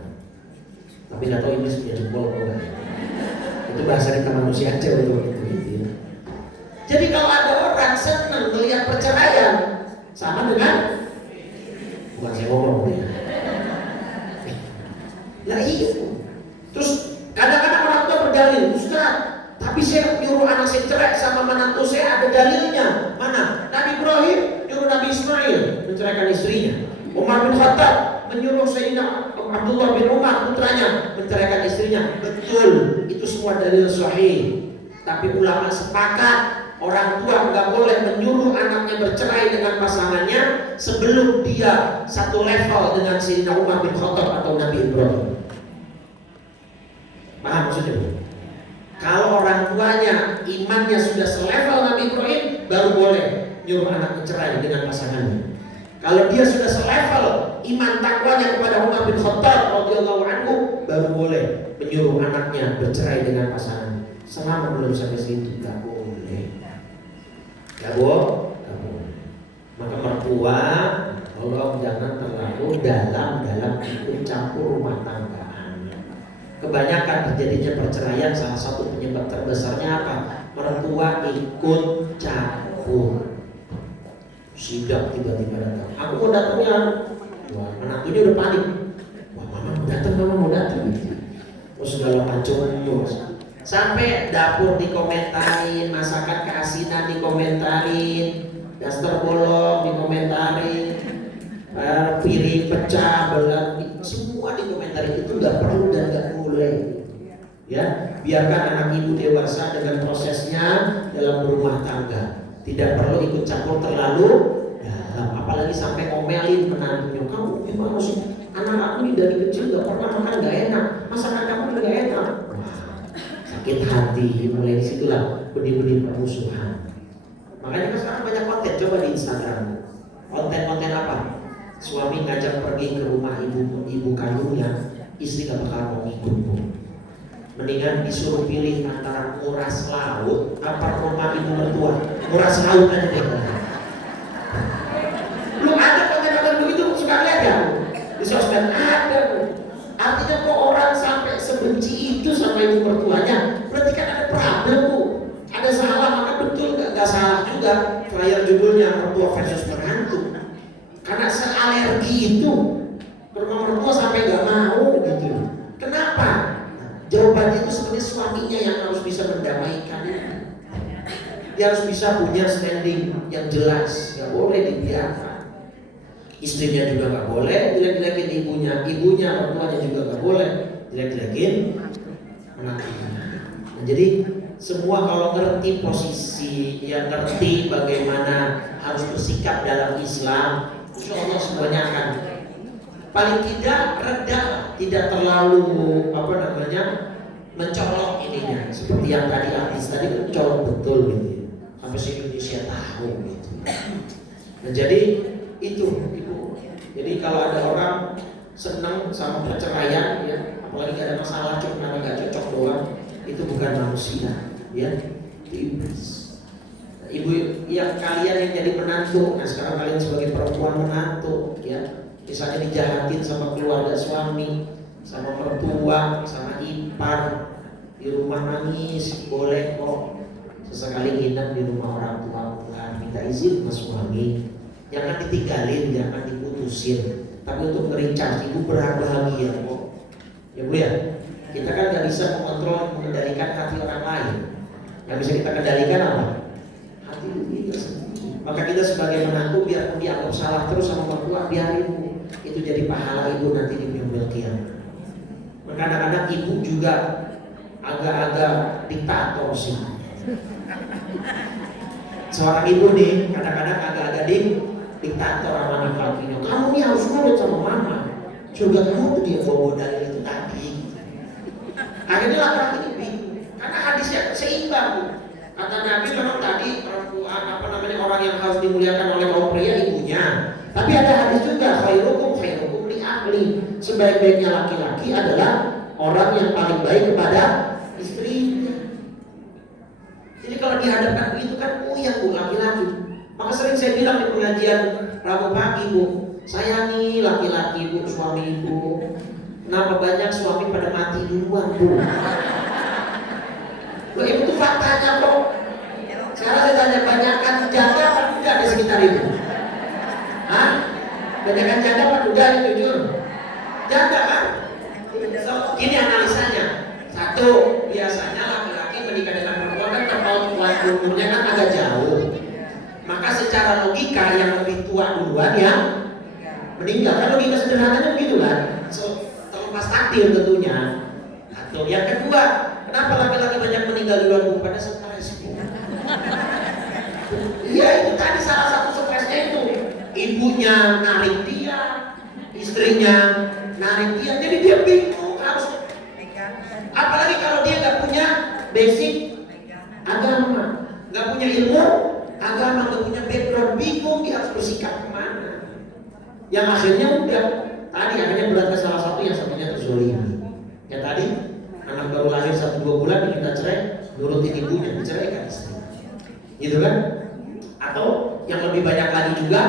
Tapi gak tahu iblis punya jempol apa enggak. Itu bahasa kita manusia aja untuk itu gitu ya. Jadi kalau ada orang senang melihat perceraian, sama dengan bukan saya ngomong ya. Nah itu. Terus kadang-kadang orang tua berdalil, Ustaz, tapi saya nyuruh anak saya cerai sama menantu saya ada dalilnya. Mana? Nabi Ibrahim nyuruh Nabi Ismail menceraikan istrinya. Umar bin Khattab menyuruh Sayyidina Abdullah bin Umar putranya menceraikan istrinya. Betul, itu semua dalil sahih. Tapi ulama sepakat orang tua nggak boleh menyuruh anaknya bercerai dengan pasangannya sebelum dia satu level dengan Sayyidina Umar bin Khattab atau Nabi Ibrahim. Paham maksudnya? Kalau orang tuanya imannya sudah selevel Nabi Ibrahim, baru boleh nyuruh anak bercerai dengan pasangannya. Kalau dia sudah selevel iman takwanya kepada Umar bin Khattab radhiyallahu anhu, baru boleh menyuruh anaknya bercerai dengan pasangan. Selama belum sampai situ nggak boleh. Nggak boleh. Maka mertua, tolong jangan terlalu dalam ikut campur rumah tangga anak. Kebanyakan terjadinya perceraian salah satu penyebab terbesarnya apa? Mertua ikut campur. Sidak tiba-tiba datang. Aku mau datang ya. Wah, menantunya udah panik. Wah, mama mau datang. Oh, segala macam terus. Sampai dapur dikomentarin, masakan keasinan dikomentarin, daster bolong dikomentarin, piring pecah, belang, semua dikomentarin. Itu nggak perlu dan nggak boleh. Ya, biarkan anak ibu dewasa dengan prosesnya dalam berumah tangga. Tidak perlu ikut campur terlalu dalam, apalagi sampai ngomelin menantunya. Kamu gimana sih? Anak aku ini dari kecil gak pernah makan gak enak, masakan kamu gak enak. Wah, sakit hati. Mulai disitulah benih-benih permusuhan. Makanya kan sekarang banyak konten, coba di Instagram. Konten-konten apa? Suami ngajak pergi ke rumah ibu kandungnya, istri gak bakal mau ikut. Mendingan disuruh pilih antara nguras laut apa rumah ibu mertua. Nguras laut aja deh. Lu ada konten-konten begitu, suka lihat ya? Di sosmed ada. Artinya kok orang sampai sebenci itu sama ibu mertuanya, berarti kan ada problem Bu. Ada salah, maka betul nggak salah juga. Flyer judulnya mertua versus menantu. Karena sealergi itu ke rumah mertua sampai nggak mau gitu. Kenapa? Jawabannya itu sebenarnya suaminya yang harus bisa mendamaikan. Dia harus bisa punya standing yang jelas, nggak boleh dibiarkan. Istrinya juga nggak boleh jelek-jelekin ibunya mertuanya juga nggak boleh jelek-jelekin menantunya. Nah, jadi semua kalau ngerti posisi, yang ngerti bagaimana harus bersikap dalam Islam, insya Allah semuanya akan paling tidak reda, tidak terlalu mencolok ininya. Seperti yang tadi artis tadi mencolok betul gitu, sampai se-Indonesia tahu gitu. Nah, jadi itu ibu. Jadi kalau ada orang senang sama perceraian, ya, apalagi ada masalah cuma nggak cocok doang, itu bukan manusia, ya, itu iblis. Nah, ibu yang kalian yang jadi menantu, nah sekarang kalian sebagai perempuan menantu, ya, misalnya dijahatin sama keluarga suami, sama mertua, sama ipar, di rumah nangis, boleh kok sesekali nginep di rumah orang tua, minta izin sama suami, jangan ditinggalin, jangan diputusin, tapi untuk ngerincang, ibu bahagia kok, ya bu ya. Kita kan nggak bisa mengendalikan hati orang lain, yang bisa kita kendalikan apa? Hati kita sendiri. Maka kita sebagai menantu biarpun dianggap salah terus sama mertua, biarin bu, itu jadi pahala ibu nanti di yaumil qiyamah. Kadang-kadang ibu juga agak-agak diktator sih. Seorang ibu nih kadang-kadang agak-agak diktator sama anak lakinya. Kamu nih harus nurut sama mama. Surga kamu tuh dia bawa dalil itu tadi. Akhirnya laki-laki ini bingung. Karena hadisnya seimbang bu. Kata Nabi memang tadi perempuan orang yang harus dimuliakan oleh kaum pria ibunya. Tapi ada hadis juga khairukum li ahli. Sebaik-baiknya laki-laki adalah orang yang paling baik kepada istrinya. Jadi kalau dihadapkan begitu kan yang bu laki-laki. Maka sering saya bilang di pengajian Rabu pagi bu, sayangi laki-laki bu, suami ibu. Kenapa banyak suami pada mati duluan bu? Loh itu tuh faktanya kok. Sekarang saya tanya, banyakkan janda apa enggak di sekitar ibu? Hah? Banyakkan janda apa enggak, jujur? Janda kan? So, ini analisanya. Satu, biasanya laki-laki menikah dengan perempuan kan terpaut umurnya kan agak jauh. Maka secara logika yang lebih tua duluan yang meninggal. Kan logika sederhananya begitu kan? So, terlepas takdir tentunya. Atau yang kedua, kenapa laki-laki banyak meninggal duluan bu? Pada stres bu. Iya itu tadi salah satu stresnya itu. Ibunya narik dia, istrinya narik dia, jadi dia bingung harus. Apalagi kalau dia nggak punya basic agama, nggak punya ilmu agama, nggak punya background, bingung dia harus bersikap kemana. Yang akhirnya udah tadi akhirnya berada salah satu yang satunya terzolimi. Ya tadi anak baru lahir 1-2 bulan diminta cerai, nurutin ibunya, diceraikan istri. Gitu kan? Atau yang lebih banyak lagi juga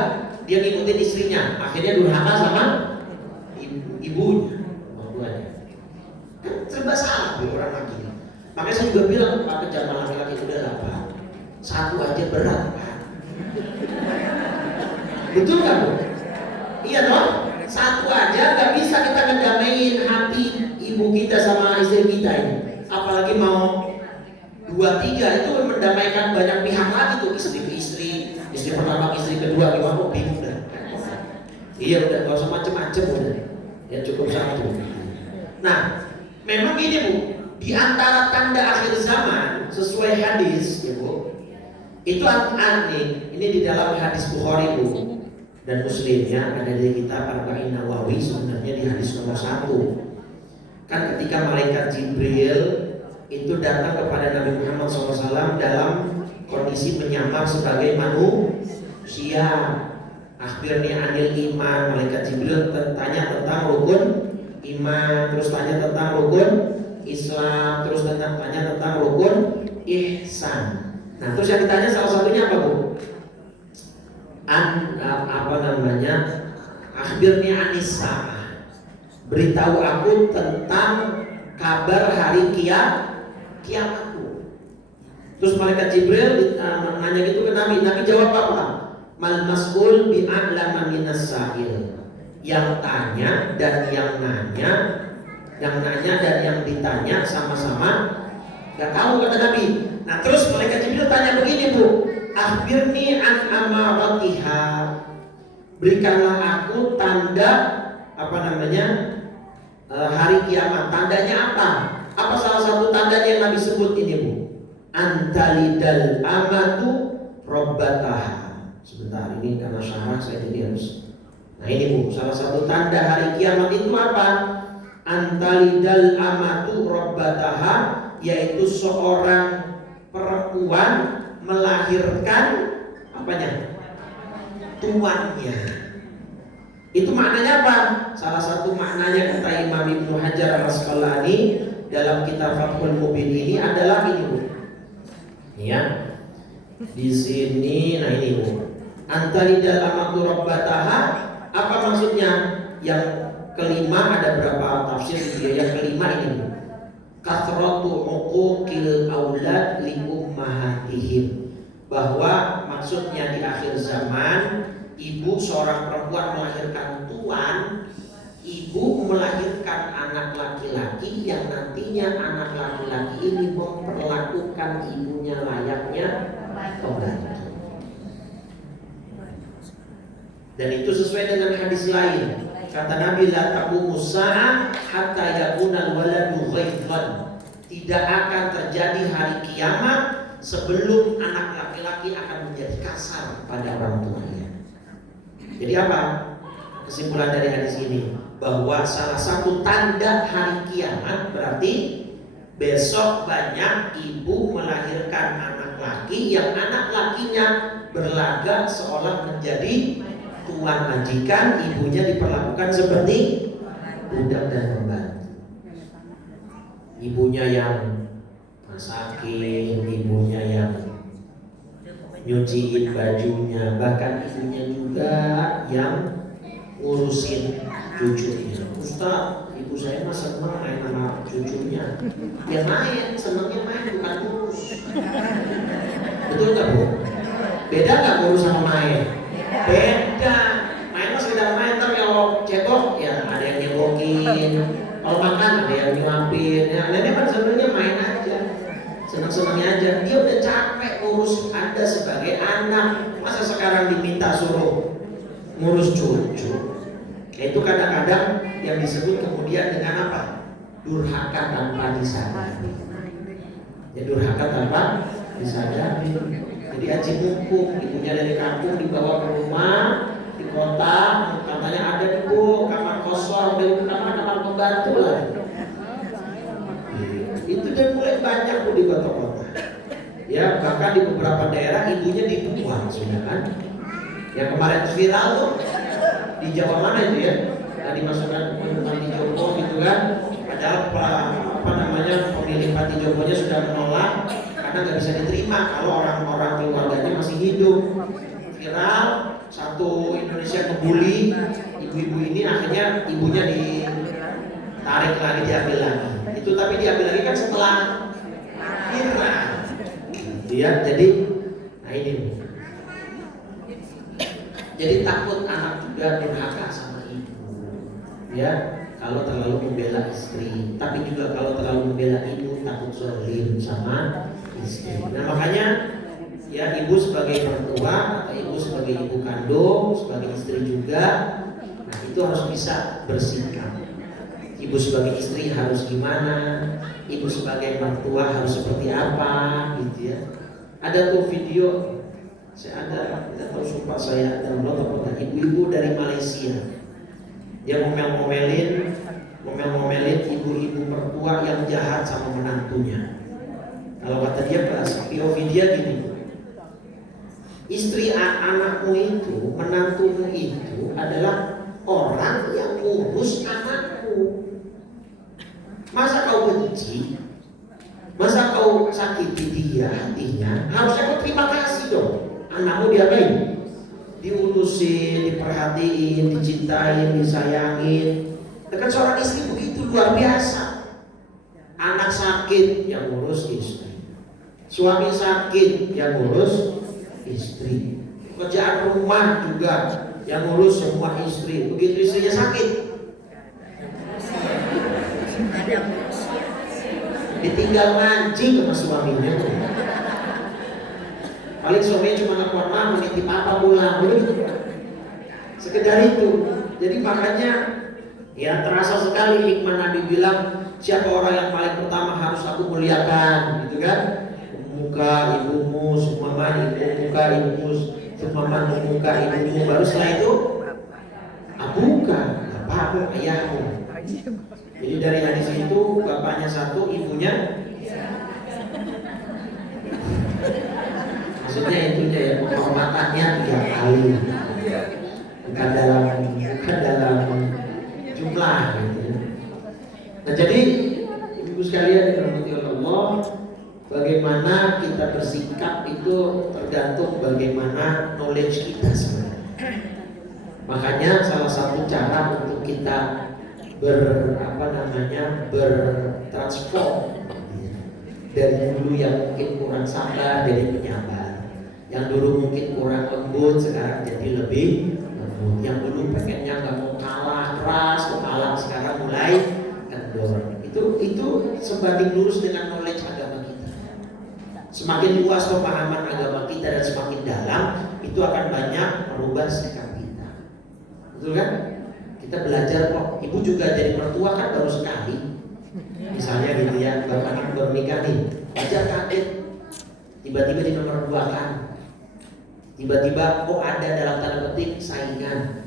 dia ngikutin istrinya, akhirnya durhaka sama ibunya, mertuanya. Kan serba salah bu orang laki. Makanya saya juga bilang kepada jamaah laki-laki udah lah pak, satu aja berat pak. Betul nggak bu? Iya toh? Satu aja nggak bisa kita ngedamain hati ibu kita sama istri kita ini. Apalagi mau 2-3 itu mendamaikan banyak pihak lagi tuh, istri ke istri pertama, istri kedua, gimana kok bingung dah. Iya udah nggak usah macem-macem udah, ya cukup satu. Nah, memang gini bu, di antara tanda akhir zaman sesuai hadis ya bu, itu aneh. Ini di dalam hadis Bukhari bu dan Muslim ya, ada di kitab Arba'in Nawawi sebenarnya di hadis nomor 1. Kan ketika malaikat Jibril itu datang kepada Nabi Muhammad SAW dalam kondisi menyamar sebagai manusia. Akhirnya anil iman, malaikat Jibril tanya tentang rukun iman, terus tanya tentang rukun Islam, terus tanya tentang rukun ihsan. Nah terus yang ditanya salah satunya apa bu? Akhirnya anisa, beritahu aku tentang kabar hari kiamatku. Terus malaikat Jibril nanya gitu ke Nabi. Nabi jawab apa? Mal mas'ul bi'a'lama minas sa'il. Yang tanya dan yang nanya dan yang ditanya sama-sama gak tahu, kata Nabi. Nah terus malaikat Jibril tanya begini, Bu, akhbirni an amaratiha, berikanlah aku tanda hari kiamat. Tandanya apa? Apa salah satu tanda yang Nabi sebut ini, Bu? Antalidal amatu robbataha. Sebentar, ini karena syarah saya jadi harus. Nah ini, Bu, salah satu tanda hari kiamat itu apa? Antalidal amatu robbataha, yaitu seorang perempuan melahirkan apanya? Tuannya. Itu maknanya apa? Salah satu maknanya kata Imam Ibnu Hajar Al-Asqalani dalam kitab Fathul Mubin ini adalah ini, Bu. Ya. Di sini, nah ini, Bu. Antalidal amatu robbataha, apa maksudnya? Yang kelima ada berapa tafsir gitu ya. Yang kelima ini, Bu. Kathratu uquqil aulad li ummahatihim, bahwa maksudnya di akhir zaman ibu seorang perempuan melahirkan tuan, ibu melahirkan anak laki-laki yang nantinya anak laki-laki ini memperlakukan ibunya layaknya pembantu. Dan itu sesuai dengan hadis lain. Kata Nabi, la taqumu sa'ah hatta yakuna al-waladu ghaidhan. Tidak akan terjadi hari kiamat sebelum anak laki-laki akan menjadi kasar pada orang tuanya. Jadi apa kesimpulan dari hadis ini? Bahwa salah satu tanda hari kiamat berarti besok banyak ibu melahirkan anak laki yang anak lakinya berlagak seolah menjadi tuan majikan, ibunya diperlakukan seperti budak dan pembantu. Ibunya yang masakin, ibunya yang nyuciin bajunya, bahkan ibunya juga yang ngurusin cucunya. Ustaz, ibu saya mah senang main sama cucunya. Ya main, senangnya main bukan ngurus. Betul nggak, Bu? Beda nggak ngurus sama main? Beda. Main mah sekedar main, tapi kalau cetok ya ada yang nyewokin. Kalau makan ada yang nyuapin. Ya, nenek kan sebenarnya main aja, senang-senangnya aja. Dia udah capek ngurus Anda sebagai anak. Masa sekarang diminta suruh ngurus cucu? Itu kadang-kadang yang disebut kemudian dengan apa? Durhaka tanpa disadari. Ya, durhaka tanpa disadari. Jadi aji mumpung, ibunya dari kampung dibawa ke rumah di kota, katanya ada ibu kamar kosong, dari kamar pembantu lah. Itu dan mulai banyak, Bu, di kota-kota. Ya, bahkan di beberapa daerah ibunya dibuang sudah kan. Yang kemarin viral tuh di Jawa mana itu ya? Yang dimasukkan ke Panti Jompo gitu kan. Padahal pemilik Panti Jomponya sudah menolak karena nggak bisa diterima kalau orang-orang keluarganya masih hidup. Viral, satu Indonesia ngebully ibu-ibu ini, akhirnya ibunya ditarik lagi, diambil lagi. Itu tapi diambil lagi kan setelah viral. Ya, jadi nah ini. Jadi takut anak juga durhaka sama ibu. Ya, kalau terlalu membela istri, tapi juga kalau terlalu membela ibu takut zalim sama istri. Nah makanya ya ibu sebagai mertua atau ibu sebagai ibu kandung, sebagai istri juga, nah itu harus bisa bersikap. Ibu sebagai istri harus gimana, ibu sebagai mertua harus seperti apa, gitu ya. Ada tuh video, saya tidak tahu sumpah saya download apa, ibu-ibu dari Malaysia. Dia ngomel-ngomelin ibu-ibu mertua yang jahat sama menantunya. Kalau kata dia bahasa POV dia gini, istri anakmu itu, menantumu itu adalah orang yang ngurus anakmu. Masa kau benci? Masa kau sakiti dia hatinya? Harusnya kau terima kasih dong. Anakmu diapain? Diurusin, diperhatiin, dicintain, disayangin. Dengan seorang istri begitu luar biasa. Anak sakit yang ngurus istri, suami sakit yang ngurus istri. Pekerjaan rumah juga yang ngurus semua istri. Begitu istrinya sakit, ditinggal mancing sama suaminya. Paling suaminya cuma nelfon mama, nitip apa pulang, udah gitu. Sekedar itu. Jadi makanya ya terasa sekali hikmah Nabi bilang, siapa orang yang paling pertama harus aku muliakan, gitu kan? Muka ibumu, sumama muka ibumu, sumama muka ibumu. Baru setelah itu abuka, bapakmu, ayahmu. Jadi dari hadis itu bapaknya satu, ibunya maksudnya itunya ya, penghormatannya 3 kali. Bukan dalam jumlah gitu. Nah jadi ibu sekalian dirahmati oleh Allah, bagaimana kita bersikap itu tergantung bagaimana knowledge kita sebenarnya. Makanya salah satu cara untuk kita bertransform dari dulu yang mungkin kurang sabar jadi penyabar, yang dulu mungkin kurang lembut sekarang jadi lebih lembut, yang dulu pengennya nggak mau kalah keras kalah sekarang mulai kendor. Itu sebanding lurus dengan knowledge agama kita. Semakin luas pemahaman agama kita dan semakin dalam, itu akan banyak merubah sikap kita. Betul kan? Kita belajar kok. Ibu juga jadi mertua kan baru sekali. Misalnya gitu ya, bapak baru nikah nih, aja kaget, tiba-tiba di nomor 2 kan, tiba-tiba kok ada dalam tanda petik saingan.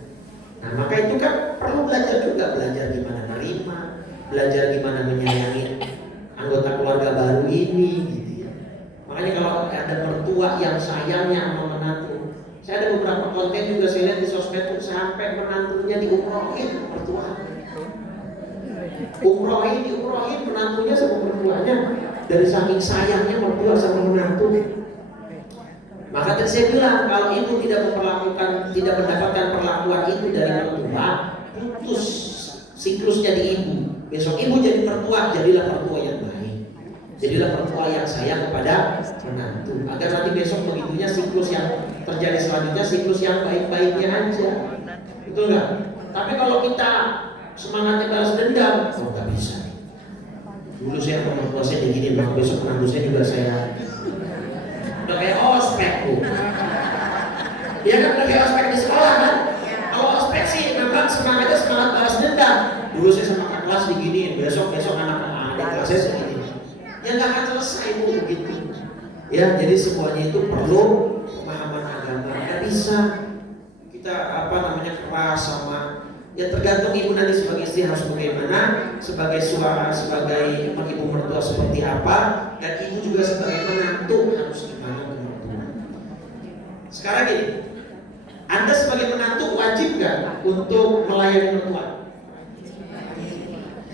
Nah maka itu kan perlu belajar juga, belajar gimana nerima, belajar gimana menyayangi anggota keluarga baru ini, gitu ya. Makanya kalau ada mertua yang sayangnya sama menantu, saya ada beberapa konten juga saya lihat di sosmed tuh sampai menantunya diumrohin mertua. Diumrohin menantunya sama mertuanya, dari saking sayangnya mertua sama menantu. Maka tadi saya bilang kalau ibu tidak mendapatkan perlakuan itu dari mertua, putus siklusnya di ibu. Besok ibu jadi mertua, jadilah mertua yang baik, jadilah mertua yang sayang kepada menantu, agar nanti besok begitunya siklus yang terjadi selanjutnya siklus yang baik-baiknya aja. Betul nggak? Tapi kalau kita semangatnya balas dendam, nggak bisa. Dulu saya sama mertua saya digini, besok menantu saya juga saya udah kayak ospek tuh. Iya kan, udah kayak ospek di sekolah kan? Kalau ospek sih memang semangatnya semangat balas dendam. Dulu saya sama kakak kelas diginiin, besok anak kelas saya segini. Ya nggak akan selesai bu begitu. Ya jadi semuanya itu perlu pemahaman agama. Nggak bisa kita keras sama. Ya tergantung ibu nanti sebagai istri harus bagaimana, sebagai suara, sebagai ibu mertua seperti apa, dan ibu juga sebagai menantu harus gimana ke mertua. Sekarang gini, Anda sebagai menantu wajib nggak untuk melayani mertua?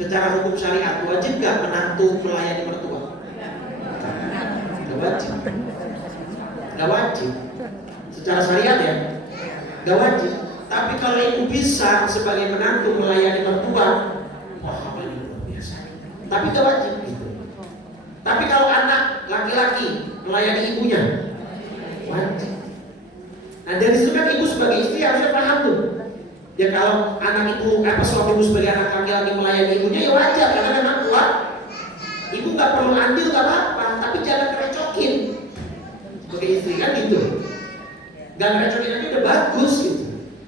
Secara hukum syariat wajib nggak menantu melayani mertua? Nggak wajib. Nggak wajib. Secara syariat ya, nggak wajib. Tapi kalau ibu bisa sebagai menantu melayani mertua, wah apa ini luar biasa. Tapi gak wajib gitu. Tapi kalau anak laki-laki melayani ibunya, wajib. Nah dari situ kan ibu sebagai istri harusnya paham tuh. Ya kalau anak ibu, suami ibu sebagai anak laki-laki melayani ibunya ya wajar karena memang kuat. Ibu gak perlu andil gak apa-apa, tapi jangan kerecokin. Sebagai istri kan gitu. Gak kerecokin aja udah bagus gitu.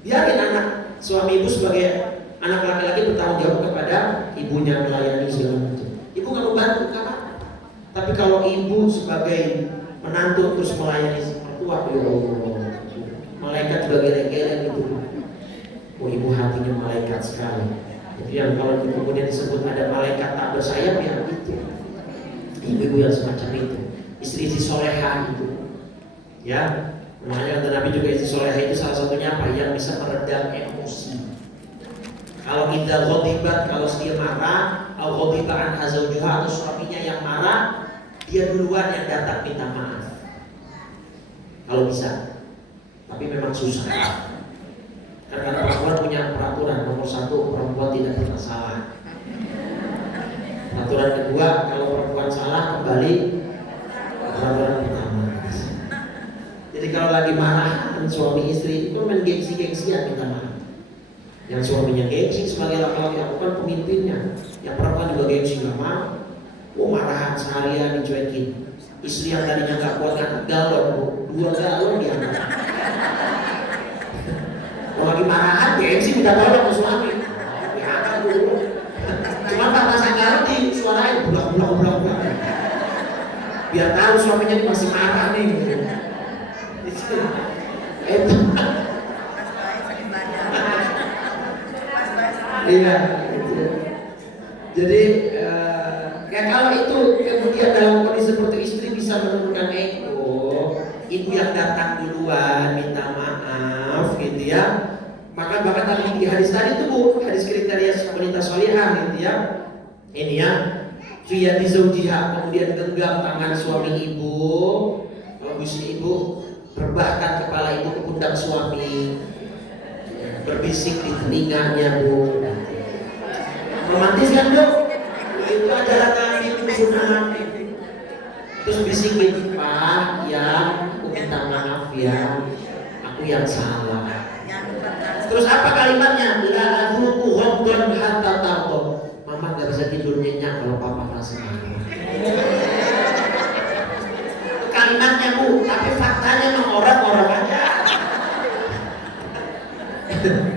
Biarin anak suami ibu sebagai anak laki-laki bertanggung jawab kepada ibunya melayani segala macam. Ibu nggak mau bantu kan? Tapi kalau ibu sebagai menantu terus melayani mertua, ya Allah, malaikat juga geleng-geleng itu. Oh ibu hatinya malaikat sekali. Jadi yang kalau kemudian disebut ada malaikat tak bersayap ya itu. Ibu-ibu yang semacam itu, istri-istri soleha itu, ya. Makanya kata Nabi juga istri soleha itu salah satunya apa? Yang bisa meredam emosi. Kalau idza ghadibat, kalau dia marah, au ghadiba an hazaujuha, atau suaminya yang marah, dia duluan yang datang minta maaf. Kalau bisa. Tapi memang susah. Karena perempuan punya peraturan nomor 1, perempuan tidak pernah salah. Peraturan kedua, kalau perempuan salah kembali ke peraturan pertama. Jadi kalau lagi marah istri itu main gengsi-gengsian, minta maaf. Yang suaminya gengsi sebagai laki-laki, aku kan pemimpinnya. Yang perempuan juga gengsi, nggak mau. Marahan seharian dicuekin. Istri yang tadinya nggak kuat angkat galon, 2 galon diangkat. Kalau lagi marahan gengsi minta tolong ke suami. Diangkat dulu. Cuma pas pasang galon di suarain blok. Biar tahu suaminya ini masih marah nih. Itu. Iya. Jadi ya kalau itu kemudian dalam kondisi seperti istri bisa menurunkan ego, ibu yang datang duluan minta maaf gitu ya. Maka bahkan tadi di hadis tadi itu Bu, hadis kriteria wanita sholihah gitu ya. Ini ya, via di zaujiha, kemudian genggam tangan suami ibu, kalau istri ibu berbahkan kepala ibu ke pundak suami, berbisik di telinganya Bu. Romantis kan Bu? Itu ajaran Nabi, itu sunnah. Terus bisikin, Pak, ya, aku minta maaf ya, aku yang salah. Terus apa kalimatnya? La adzuqu ghamdan hatta tarda. Mama gak bisa tidur nyenyak kalau papa masih marah. Kalimatnya Bu, tapi faktanya mah orang aja.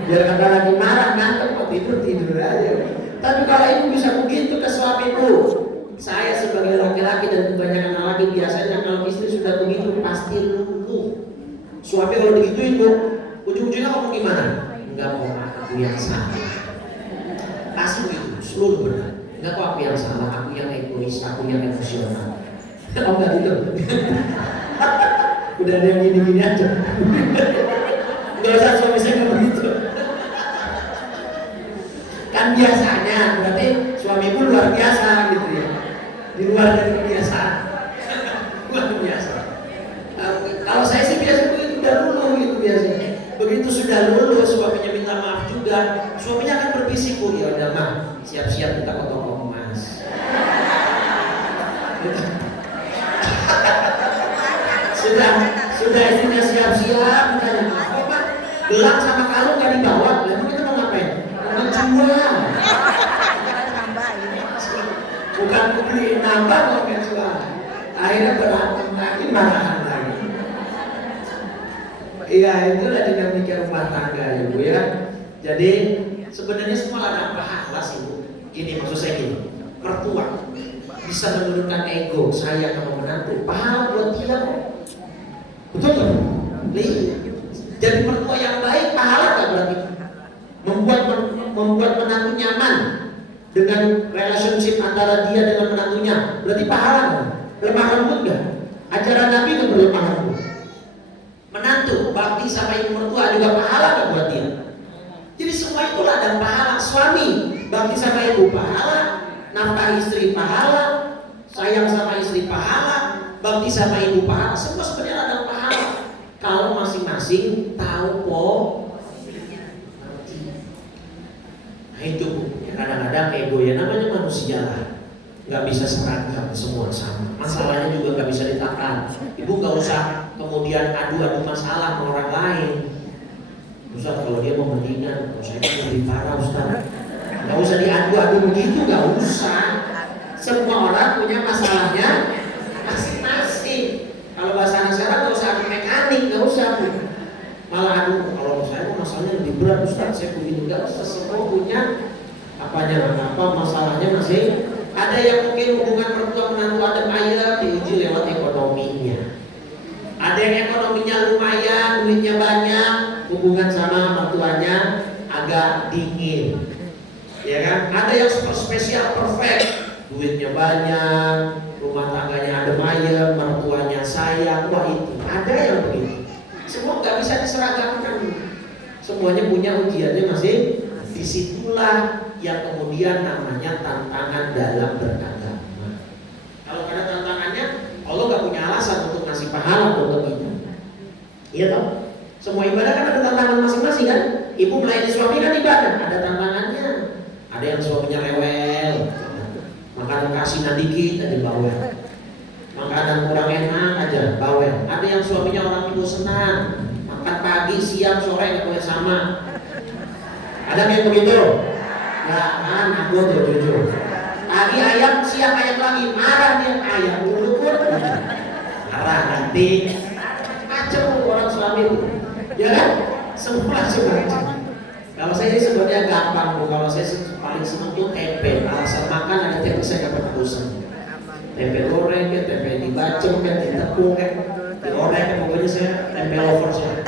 Biar kata lagi marah ngantuk kok tidur aja. Tapi kalau ibu bisa begitu ke suami Bu, saya sebagai laki-laki dan kebanyakan laki biasanya kalau istri sudah begitu pasti luluh. Suami kalau digituin Bu, ujung-ujungnya ngomong gimana? Enggak kok aku yang salah. Pasti begitu, seluruh benar. Enggak kok aku yang salah, aku yang egois, aku yang emosional. Oh enggak gitu. Udah ada yang gini-gini aja. Enggak usah suami saya ngomong begitu. Kan biasanya berarti suami pun luar biasa gitu ya, di luar dari kebiasaan. Luar biasa. Kalau saya sih biasa begitu, udah luluh gitu biasanya. Begitu sudah luluh, suaminya minta maaf juga, suaminya akan berbisik, Bu, ya udah mah, siap-siap kita ke toko emas. sudah istrinya siap-siap, katanya, oh Pak, gelang sama kalung gak dibawa, lalu kita mau ngapain? Jual. Bukan beli nambah mau jual. Akhirnya berantem lagi, marahan lagi. Iya, itulah dinamika rumah tangga Ibu ya. Jadi sebenarnya semua ada pahala sih Bu. Gini maksud saya gini, mertua bisa menurunkan ego saya kalau menantu, pahala buat dia kok. Betul kan? Jadi mertua yang baik pahala nggak berarti? Membuat menantu nyaman dengan relationship antara dia dengan menantunya, berarti pahala kan? Lemah lembut nggak? Ajaran Nabi kan berlemah lembut. Menantu bakti sama ibu mertua juga pahala nggak buat dia? Jadi semua itulah ada pahala. Suami bakti sama ibu pahala, nafkah istri pahala, sayang sama istri pahala, bakti sama ibu pahala. Semua sebenarnya ada pahala kalau masing-masing tahu Nah itu ya, kadang-kadang ego ya namanya manusia lah, nggak bisa seragam semua sama. Masalahnya juga nggak bisa ditahan. Ibu nggak usah kemudian adu masalah sama orang lain. Ustaz kalau dia mau mendingan, kalau saya kan lebih parah Ustaz. Nggak usah diadu begitu, nggak usah. Semua orang punya masalahnya masing-masing. Kalau bahasa anak sekarang nggak usah adu mekanik, nggak usah. Malah adu kalau saya masalahnya lebih berat Ustaz, saya begini nggak usah. Semua punya masalahnya masing. Ada yang mungkin hubungan mertua menantu adem ayem diuji lewat ekonominya. Ada yang ekonominya lumayan, duitnya banyak, hubungan sama mertuanya agak dingin. Ya kan? Ada yang super spesial perfect, duitnya banyak, rumah tangganya adem ayem, mertuanya sayang. Wah itu ada yang begitu. Semua nggak bisa diseragamkan. Semuanya punya ujiannya masing. Disitulah yang kemudian namanya tantangan dalam beragama. Kalau ada tantangannya, Allah nggak punya alasan untuk ngasih pahala untuk kita. Iya toh? Semua ibadah kan ada tantangan masing-masing kan? Ibu melayani suami kan ibadah, ada tantangannya. Ada yang suaminya rewel, makanan kasinan dikit aja bawel, makanan kurang enak aja bawel. Ada yang suaminya orang ibu senang, makan pagi siang sama. Ada kayak begitu? Ya kan, aku tuh jujur. Tadi ayam, siang ayam lagi, marah dia ayam ulur. Marah nanti macam orang suami itu. Ya kan? Semua macam. Kalau saya sih sebenarnya gampang Bu. Kalau saya paling senang tuh tempe. Alasan makan ada tempe saya dapat bosan. Tempe goreng, tempe dibacem, ditepung, digoreng, pokoknya saya tempe lover saya.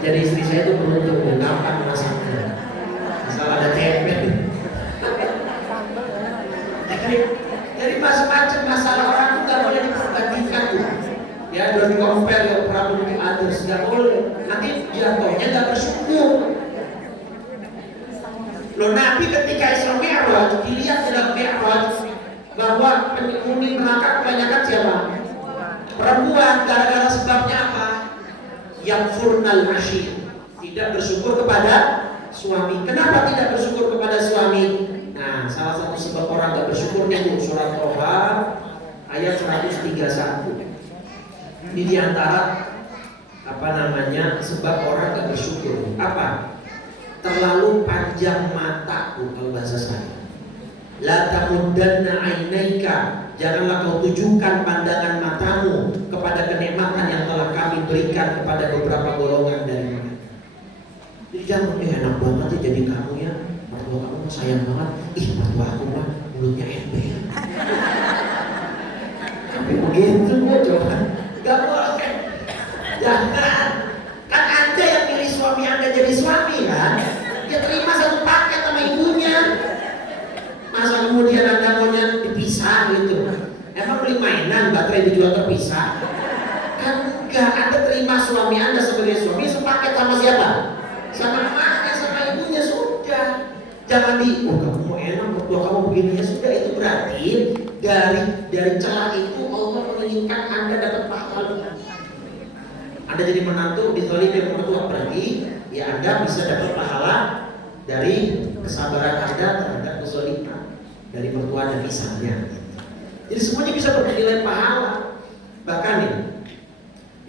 Jadi istri saya itu beruntung, gampang masaknya. Asal ada tempe. Jadi macam-macam masalah orang itu nggak boleh diperbandingkan tuh. Ya, don't compare your problem with others, nggak boleh. Nanti jatuhnya nggak bersyukur. Loh, Nabi ketika Isra Mi'raj dilihat dalam Mi'raj bahwa penghuni neraka kebanyakan siapa? Perempuan. Gara-gara sebabnya apa? Yang furnal asyir, tidak bersyukur kepada suami. Kenapa tidak bersyukur kepada suami? Nah, salah satu sebab orang tidak bersyukur itu surat Toha ayat 131. Ini diantara sebab orang tidak bersyukur. Apa? Terlalu panjang mataku, kalau bahasa saya. La tamuddanna ainaika, janganlah kau tujukan pandangan matamu kepada kenikmatan yang telah kami berikan kepada beberapa golongan dari mereka. Jadi jangan, enak banget ya jadi kamu ya, mertua kamu sayang banget. Ih, mertua aku mah mulutnya ember. Sampai begitu gua coba. Gak boleh. Jangan. Kan Anda yang pilih suami Anda jadi suami kan? Dia terima satu paket sama ibunya. Masa kemudian Anda maunya dipisah gitu? Emang beli mainan baterai dijual terpisah? Kan enggak, Anda terima suami Anda sebagai suami sepaket sama siapa? Sama emaknya, sama ibunya, sudah. Jangan kamu mau enak, mertua kamu begini ya sudah. Itu berarti dari celah itu Allah menginginkan Anda dapat pahala. Anda jadi menantu ditolong dari mertua pergi, ya Anda bisa dapat pahala dari kesabaran Anda terhadap kezaliman dari mertua dan misalnya. Jadi semuanya bisa bernilai pahala. Bahkan nih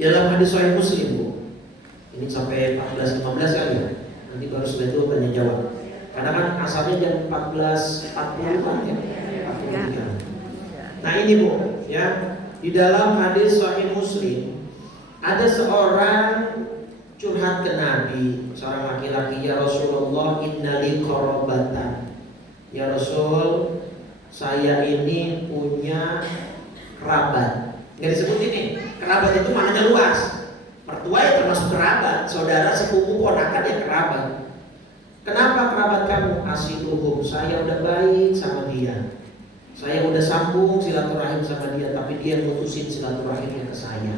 dalam hadis Sahih Muslim Bu, ini sampai 14-15 kali ya. Nanti baru setelah itu tanya jawab. Karena kan asalnya jam 14.40 kan ya. 43. Nah ini Bu, ya di dalam hadis Sahih Muslim ada seorang curhat ke Nabi, seorang laki-laki, ya Rasulullah, innali qarabatan. Ya Rasul, saya ini punya kerabat. Nggak disebut ini. Kerabat itu maknanya luas. Mertua ya termasuk kerabat, saudara, sepupu, ponakan ya kerabat. Kenapa kerabat kamu? Asiluhum, saya udah baik sama dia. Saya udah sambung silaturahim sama dia, tapi dia mutusin silaturahimnya ke saya.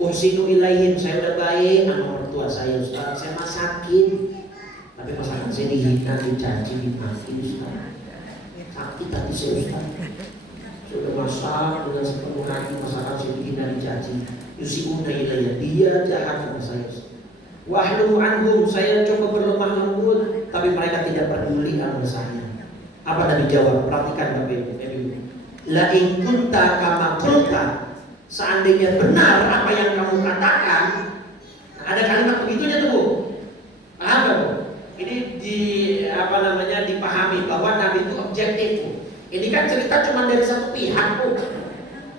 Uhsinu ilaihim, saya udah baik sama mertua saya, Ustaz. Saya masakin, tapi masakan saya dihina, dicaci, dimaki, Ustaz. Sakit hati saya, Ustaz. Saya udah masak dengan sepenuh hati, masakan saya dihina, dicaci. Yusiuna ilaihim, dia jahat sama saya, Ustaz. Wahlu anhum, saya coba berlemah lembut, tapi mereka tidak peduli sama saya. Apa Nabi jawab? Perhatikan Bapak Ibu. La in kunta kama qulta, seandainya benar apa yang kamu katakan. Ada kalimat begitunya tuh Bu. Paham gak Bu? Ini dipahami bahwa Nabi itu objektif Bu. Ini kan cerita cuma dari satu pihak Bu.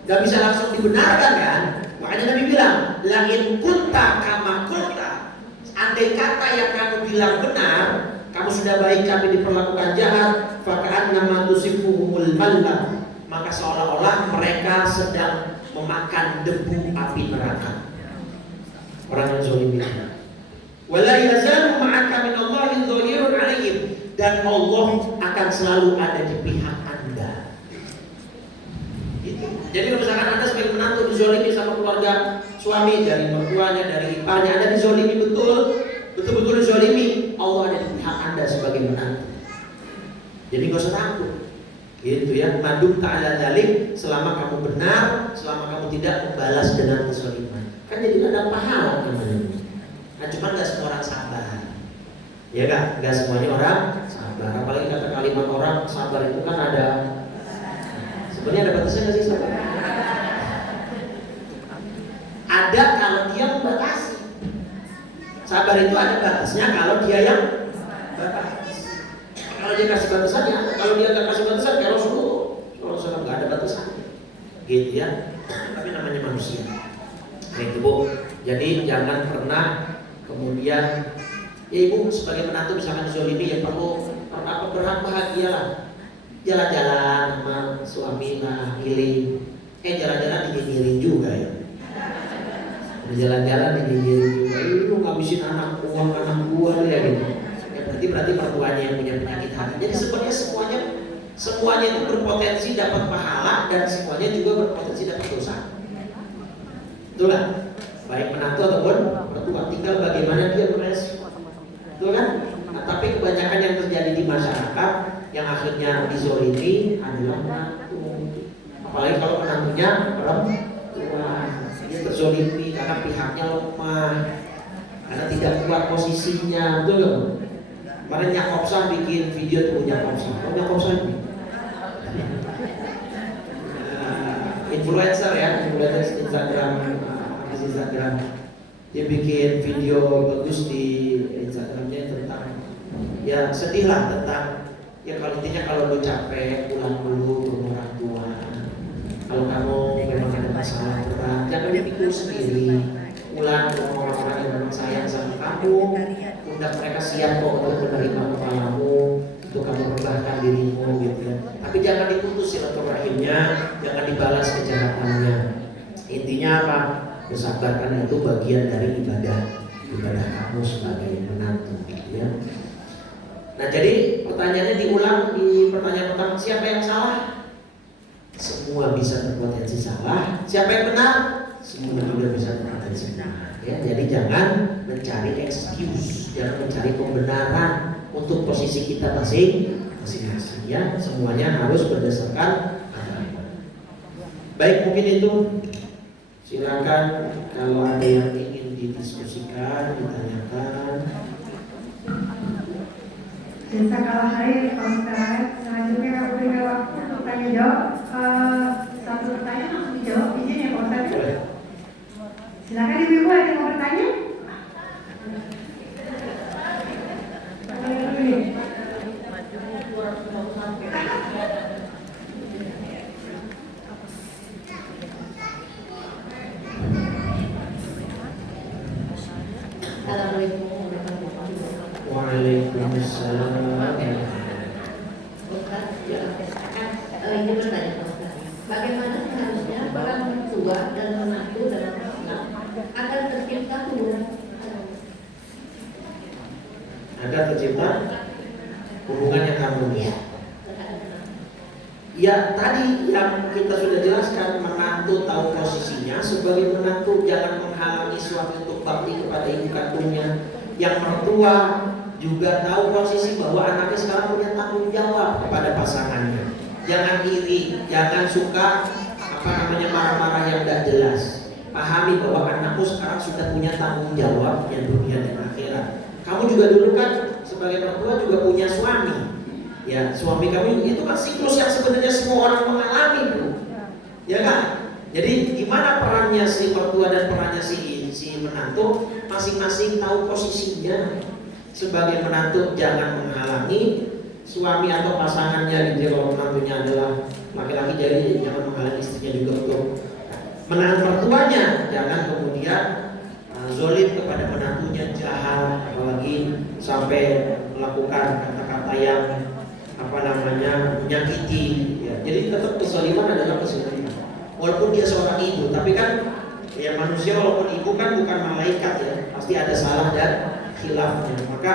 Gak bisa langsung dibenarkan kan? Makanya Nabi bilang, la in kunta kama qulta, andai kata yang kamu bilang benar, kamu sudah baik kami diperlakukan jahat, faka'an nama tusifuhumul mallam, maka seolah-olah mereka sedang memakan debu api neraka. Orang yang zalim itu. Wala yazalu ma'aka minallahi dhahirun 'alaihim, dan Allah akan selalu ada di pihak Anda. Gitu. Jadi kalau misalkan Anda sebagai menantu dizalimi sama keluarga suami, dari mertuanya, dari iparnya, Anda dizalimi betul-betul dizalimi, Allah ada di pihak Anda sebagai menantu. Jadi gak usah takut. Gitu ya, madum ta'ala dalik, selama kamu benar, selama kamu tidak membalas dengan kezaliman. Kan jadi ada pahala namanya. Nah cuma gak semua orang sabar. Ya gak semuanya orang sabar. Apalagi kata kalimat orang sabar itu kan ada, sebenarnya ada batasnya gak sih sabar? Ada kalau dia membatasi. Sabar itu ada batasnya kalau dia yang batas. Kalau dia kasih batasannya, kalau dia nggak kasih batasan kayak Rasulullah nggak ada batasan, gitu ya. Tapi namanya manusia. Nah itu Bu. Jadi jangan pernah kemudian ya ibu sebagai menantu misalkan zolimi ya perlu berhak bahagia lah. Jalan-jalan sama suami lah, healing. Jalan-jalan dinyinyirin juga ya. Jalan-jalan dinyinyirin juga. Lu ngabisin anak gua ya gitu. Ya berarti mertuanya yang punya penyakit hati. Jadi sebenarnya semuanya itu berpotensi dapat pahala dan semuanya juga berpotensi dapat dosa. Betul kan? Baik menantu ataupun mertua, tinggal bagaimana dia merespon. Betul kan? Nah, tapi kebanyakan yang terjadi di masyarakat yang akhirnya dizolimi adalah menantu. Apalagi kalau menantunya perempuan, dia terzolimi karena pihaknya lemah, karena tidak kuat posisinya, betul kan? Kemarin Yakobsah bikin video tuh Yakobsah. Oh Yakobsah ini influencer ya, influencer Instagram. Dia bikin video bagus di Instagramnya tentang ya sedih lah tentang ya kalau intinya kalau lu capek pulang dulu ke orang tua. Kalau kamu memang ada masalah berat, jangan dipikul sendiri. Pulang ke orang-orang yang memang sayang sama kamu, undang mereka siap kok untuk menerima kepalamu, untuk kamu membahkan dirimu gitu ya. Tapi jangan diputus silaturahimnya, jangan dibalas kejahatannya. Intinya apa? Bersabar karena itu bagian dari ibadah kamu sebagai menantu gitu ya. Nah jadi pertanyaannya diulang di pertanyaan pertama, siapa yang salah? Semua bisa berpotensi salah. Siapa yang benar? Semua juga bisa berpotensi benar. Ya, jadi jangan mencari excuse, jangan mencari pembenaran untuk posisi kita masing-masing ya. Semuanya harus berdasarkan agama. Baik, mungkin itu. Silakan kalau ada yang ingin didiskusikan, ditanyakan. Jazakallah khair Pak Ustaz. Selanjutnya kami berikan waktu untuk tanya jawab. Satu pertanyaan langsung dijawab, izin ya Pak Ustaz. Silakan ibu-ibu ada yang mau bertanya? Waalaikumsalam. Ustaz, ini bertanya Pak Ustaz, bagaimana seharusnya orang tua dan menantu dalam Islam agar tercipta hubungan yang harmonis? Ya tadi yang kita sudah jelaskan, menantu tahu posisinya sebagai menantu, jangan menghalangi suami untuk bakti kepada ibu kandungnya. Yang mertua juga tahu posisi bahwa anaknya sekarang punya tanggung jawab kepada pasangannya. Jangan iri, jangan suka marah-marah yang tidak jelas. Pahami bahwa anakmu sekarang sudah punya tanggung jawab yang dunia dan akhirat. Kamu juga dulu kan sebagai mertua juga punya suami. Ya, suami kamu itu kan siklus yang sebenarnya semua orang mengalami, Bu. Ya kan? Jadi gimana perannya si mertua dan perannya si menantu, masing-masing tahu posisinya. Sebagai menantu jangan menghalangi suami atau pasangannya, gitu. Kalau menantunya adalah laki-laki, jadi jangan menghalangi istrinya juga untuk menahan mertuanya. Jangan kemudian zolim kepada menantunya, jahat, apalagi sampai melakukan kata-kata yang menyakiti ya. Jadi tetap kezaliman adalah kezaliman walaupun dia seorang ibu, tapi kan ya manusia walaupun ibu kan bukan malaikat ya, pasti ada salah dan khilafnya. Maka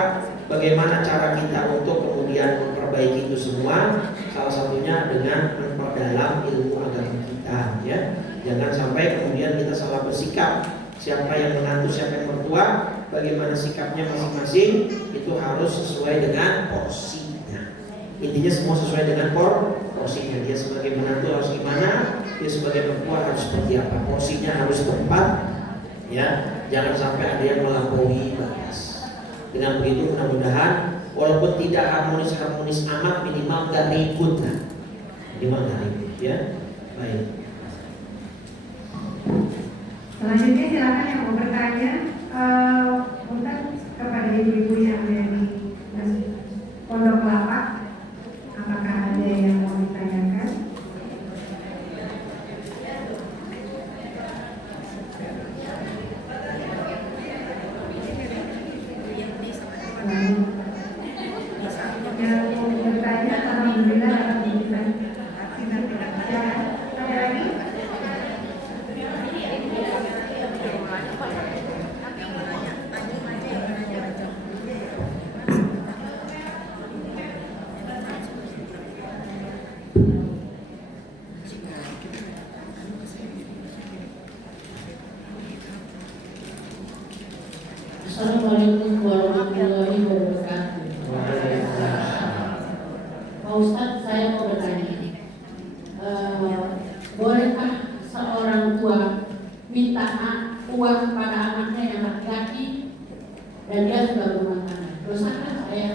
bagaimana cara kita untuk kemudian memperbaiki itu semua? Salah satunya dengan memperdalam ilmu agama kita ya. Jangan sampai kemudian kita salah bersikap. Siapa yang menantu, siapa yang mertua, bagaimana sikapnya masing-masing itu harus sesuai dengan porsinya. Intinya semua sesuai dengan porsinya. Dia sebagai menantu harus gimana, dia sebagai mertua harus seperti apa. Porsinya harus tepat ya. Jangan sampai ada yang melampaui batas. Dengan begitu mudah-mudahan walaupun tidak harmonis amat, minimal gak ribut lah. Minimal gak ribut ya. Baik. Selanjutnya silakan yang mau bertanya. Ustaz, Assalamualaikum warahmatullahi wabarakatuh. Pak Ustadz, saya mau bertanya, bolehkah seorang tua minta uang kepada anaknya yang laki-laki dan dia sudah berumah tangga? Dosakah saya?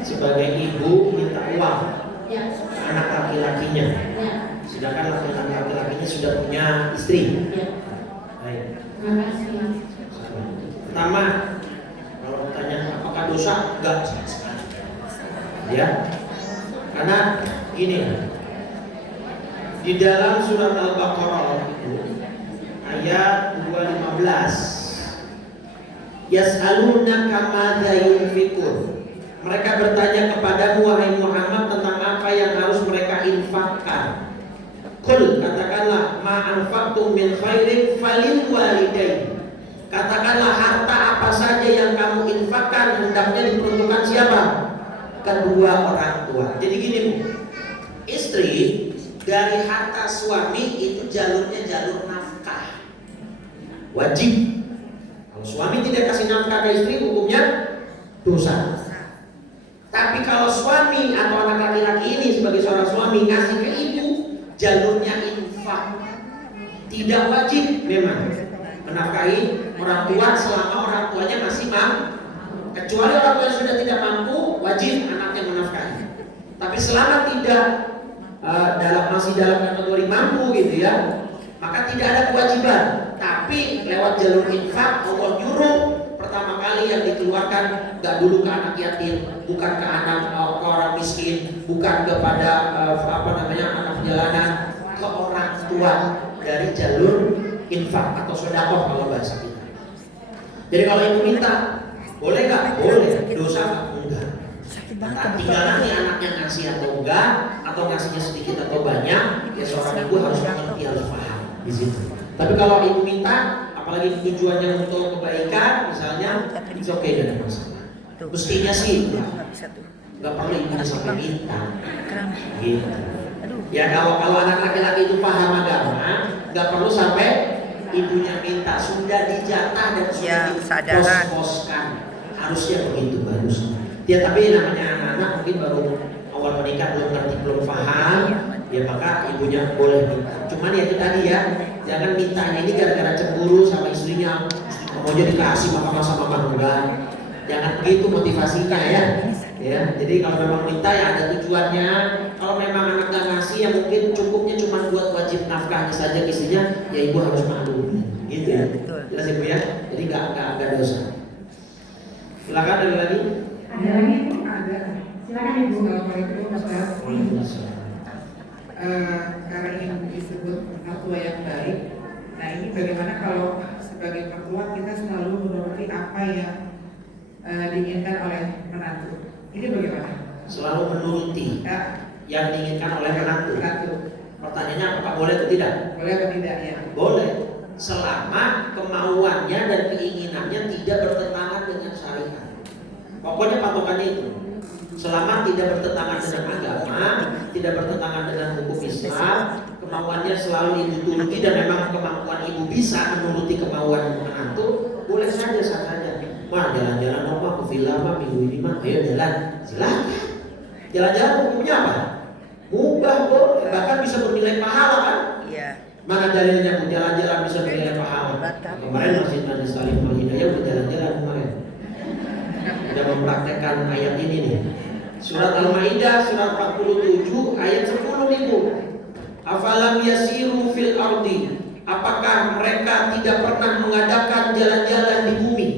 Sebagai ibu minta uang Ya. anak laki-lakinya, Ya. sedangkan laki-lakinya sudah punya istri. Ya. Baik. Terima kasih. Pertama, kalau tanya apakah dosa, enggak sama sekali. Ya, karena gini, di dalam surat Al-Baqarah itu ayat 215, yas'alunaka madza yunfikun. Mereka bertanya kepadamu wahai Muhammad tentang apa yang harus mereka infakkan. Qul, katakanlah, ma anfaqtum min khairin falil walidain. Katakanlah harta apa saja yang kamu infakkan hendaknya diperuntukkan siapa? Kedua orang tua. Jadi gini Bu, istri dari harta suami itu jalurnya jalur nafkah, wajib. Kalau suami tidak kasih nafkah ke istri, hukumnya dosa. Tapi kalau suami atau anak laki-laki ini sebagai seorang suami ngasih ke ibu, jalurnya infak, tidak wajib memang menafkahi orang tua selama orang tuanya masih mampu. Kecuali orang tua sudah tidak mampu, wajib anaknya menafkahi. Tapi selama tidak masih dalam kategori mampu gitu ya, maka tidak ada kewajiban. Tapi lewat jalur infak Allah nyuruh pertama kali yang dikeluarkan gak dulu ke anak yatim, bukan ke anak ke orang miskin, bukan kepada anak jalanan, ke orang tua dari jalur infak atau sedekah kalau bahasa kita. Jadi kalau ibu minta, boleh nggak? Boleh. Dosa nggak? Enggak. Nah, tinggal nanti anaknya ngasih atau enggak, atau ngasihnya sedikit atau banyak, ya seorang ibu harus mengerti, harus paham di situ. Tapi kalau ibu minta, apalagi tujuannya untuk kebaikan, misalnya, it's okay, gak ada masalah. Mestinya sih nggak perlu ibunya sampai minta. Gitu. Ya kalau anak laki-laki itu paham agama, nggak perlu sampai ibunya minta, sudah dijatah dan sudah dipos-poskan. Harusnya begitu bagus. Ya tapi namanya anak-anak mungkin baru awal menikah, belum ngerti, belum paham, ya maka ibunya boleh minta. Cuman ya itu tadi ya, jangan mintanya ini gara-gara cemburu sama istrinya, mau jadi kasih maka sama mama enggak. Jangan begitu motivasinya ya. Ya, jadi kalau memang minta ya ada tujuannya. Kalau memang anak nggak ngasih ya mungkin cukupnya cuma buat wajib nafkahnya saja ke istrinya, ya ibu harus maklum. Gitu ya. Jelas ibu ya. Jadi nggak dosa. Silakan ada lagi. Ada lagi Bu? Ada. Silakan Ibu. Assalamualaikum Ustaz. Waalaikumsalam. Karena ini disebut mertua yang baik. Nah ini bagaimana kalau sebagai mertua kita selalu menuruti apa yang diinginkan oleh menantu? Ini bagaimana? Selalu menuruti yang diinginkan oleh menantu. Pertanyaannya apakah boleh atau tidak? Boleh atau tidak ya? Boleh, selama kemauannya dan keinginannya tidak bertentangan dengan syariat. Pokoknya patokannya itu. Selama tidak bertentangan dengan agama, tidak bertentangan dengan hukum Islam, kemauannya selalu ibu turuti dan memang kemampuan ibu bisa menuruti kemauan menantu, boleh saja saja. Mah jalan-jalan dong mah ke villa mah minggu ini mah, ayo jalan, silakan. Jalan-jalan hukumnya apa? Mubah boleh, bahkan bisa bernilai pahala kan? Iya. Mana dalilnya Bu jalan-jalan bisa bernilai pahala? Kemarin Masjid Nabi Salim Al Hidayah udah jalan-jalan kemarin. Udah mempraktekkan ayat ini nih. Surat Al-Maidah surat 47 ayat 10 nih Bu. Afalam yasiru fil ardi. Apakah mereka tidak pernah mengadakan jalan-jalan di bumi?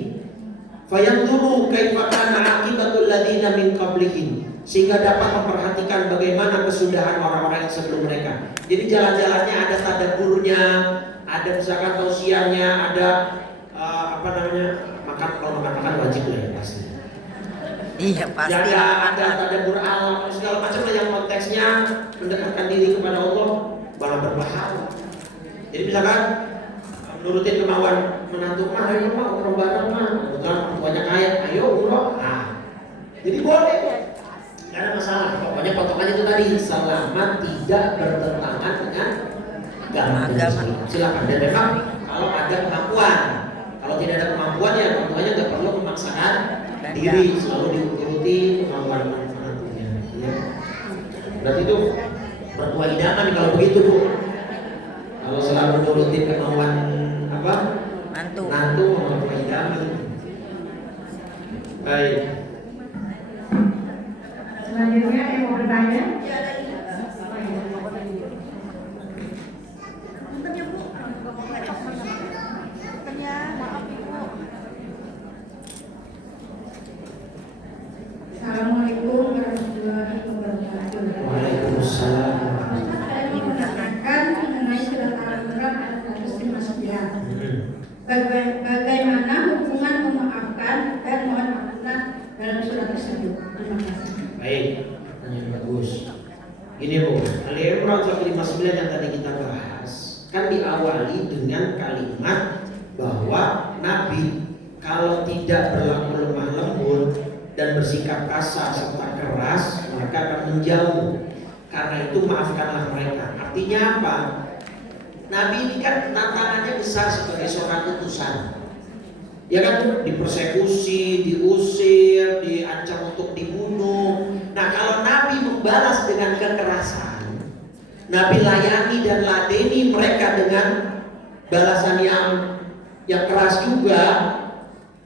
Fayanzuru kaifa kana aqibatul ladzina min qablihim, sehingga dapat memperhatikan bagaimana kesudahan orang-orang yang sebelum mereka. Jadi jalan-jalannya ada tadaburnya, ada misalkan tausiahnya, ada makan, kalau makan wajib lah ya pasti. Iya pasti. Ada tadabur alam segala macam lah yang konteksnya mendekatkan diri kepada Allah, malah berpahala. Jadi misalkan nurutin kemauan menantu mah, ayo mah umroh bareng mah, kebetulan mertuanya kaya, ayo umroh. Nah, jadi boleh, nggak ada masalah. Pokoknya potongannya itu tadi, selama tidak bertentangan dengan agama. Silakan. Dan memang kalau ada kemampuan, Kalau tidak ada kemampuan ya orang tuanya nggak perlu memaksakan diri, selalu diikuti kemampuan menantunya. Ya. Berarti itu mertua idaman kalau begitu Bu. Kalau selalu nurutin kemauan apa? Nantu mertua idaman. Baik. Selanjutnya yang mau bertanya. Assalamualaikum warahmatullahi wabarakatuh. Waalaikumsalam. Saya ingin menanyakan mengenai surat Al-Imran ayat 159. Bagaimana hubungan memaafkan dan mohon ampun dalam surat tersebut? Terima kasih. Baik, pertanyaan bagus. Ini Bu, Al-Imran 159 yang tadi kita bahas kan diawali dengan kalimat bahwa Nabi kalau tidak berlaku lemah lembut dan bersikap kasar serta keras maka akan menjauh. Karena itu maafkanlah mereka. Artinya apa? Nabi ini kan tantangannya besar sebagai seorang utusan. Ya kan, dipersekusi, diusir, diancam untuk dibunuh. Nah kalau Nabi membalas dengan kekerasan, Nabi layani dan ladeni mereka dengan balasan yang keras juga,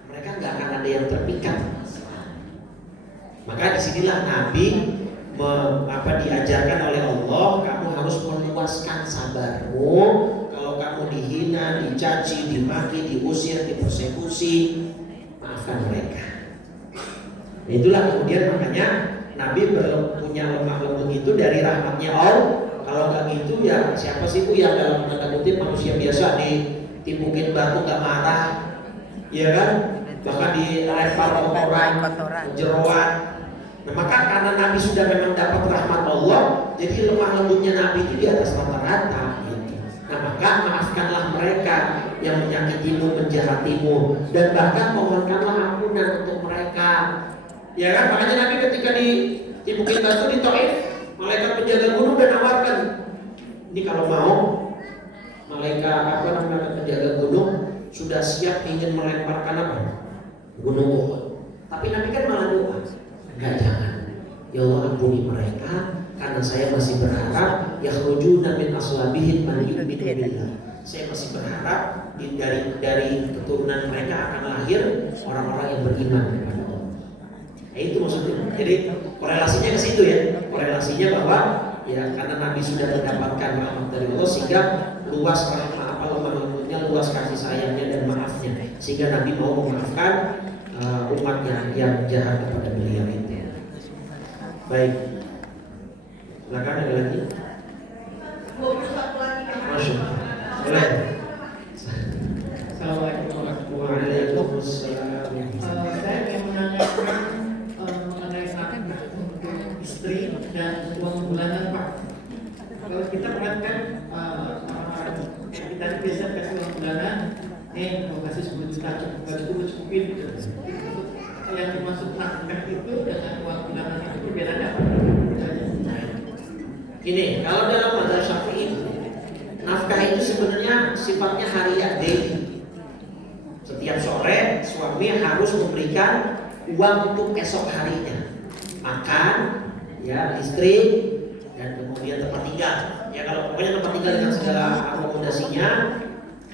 mereka nggak akan ada yang terpikat. Maka disinilah Nabi diajarkan oleh Allah, kamu harus meluaskan sabarmu. Kalau kamu dihina, dicaci, dimaki, diusir, dipersekusi, maafkan mereka. Itulah kemudian makanya Nabi punya lemah lembut itu dari rahmatnya Allah. Kalau nggak gitu ya siapa sih Bu yang dalam tanda kutip manusia biasa ditipukin batu nggak marah, ya kan? Bahkan dilempar kotoran, jeroan. Nah, maka karena Nabi sudah memang dapat rahmat Allah, jadi lemah lembutnya Nabi itu di atas rata-rata. Gitu. Nah maka maafkanlah mereka yang menyakitimu, menjahatimu, dan bahkan mohonkanlah ampunan untuk mereka. Ya kan, makanya Nabi ketika ditipukin batu di Taif, malaikat penjaga gunung dan nawarkan, ini kalau mau malaikat penjaga gunung sudah siap ingin melemparkan apa? Gunung Uhud. Tapi Nabi kan malah doa, enggak, jangan. Ya Allah ampuni mereka karena saya masih berharap yakhrujuna min aslabihim man yu'minu billah. Saya masih berharap dari keturunan mereka akan lahir orang-orang yang beriman kepada Allah. Nah, itu maksudnya. Jadi korelasinya ke situ ya. Korelasinya bahwa ya karena Nabi sudah mendapatkan rahmat dari Allah sehingga luas lemah lembutnya, luas kasih sayangnya dan maafnya, sehingga Nabi mau memaafkan umatnya yang jahat kepada beliau itu. Baik. Silakan ada lagi. Masuk. Boleh. Assalamualaikum warahmatullahi wabarakatuh. Saya ingin menanyakan mengenai nafkah untuk istri dan uang bulanan Pak. Kalau kita perhatikan kita biasa kasih uang bulanan, mau kasih 10 juta cukupin. Yang dimaksud nafkah itu dengan uang bulanan itu perbedaannya apa? Ini kalau dalam mazhab Syafi'i nafkah itu sebenarnya sifatnya harian, daily. Setiap sore suami harus memberikan uang untuk esok harinya, makan, ya istri, dan kemudian tempat tinggal. Ya kalau pokoknya tempat tinggal dengan segala akomodasinya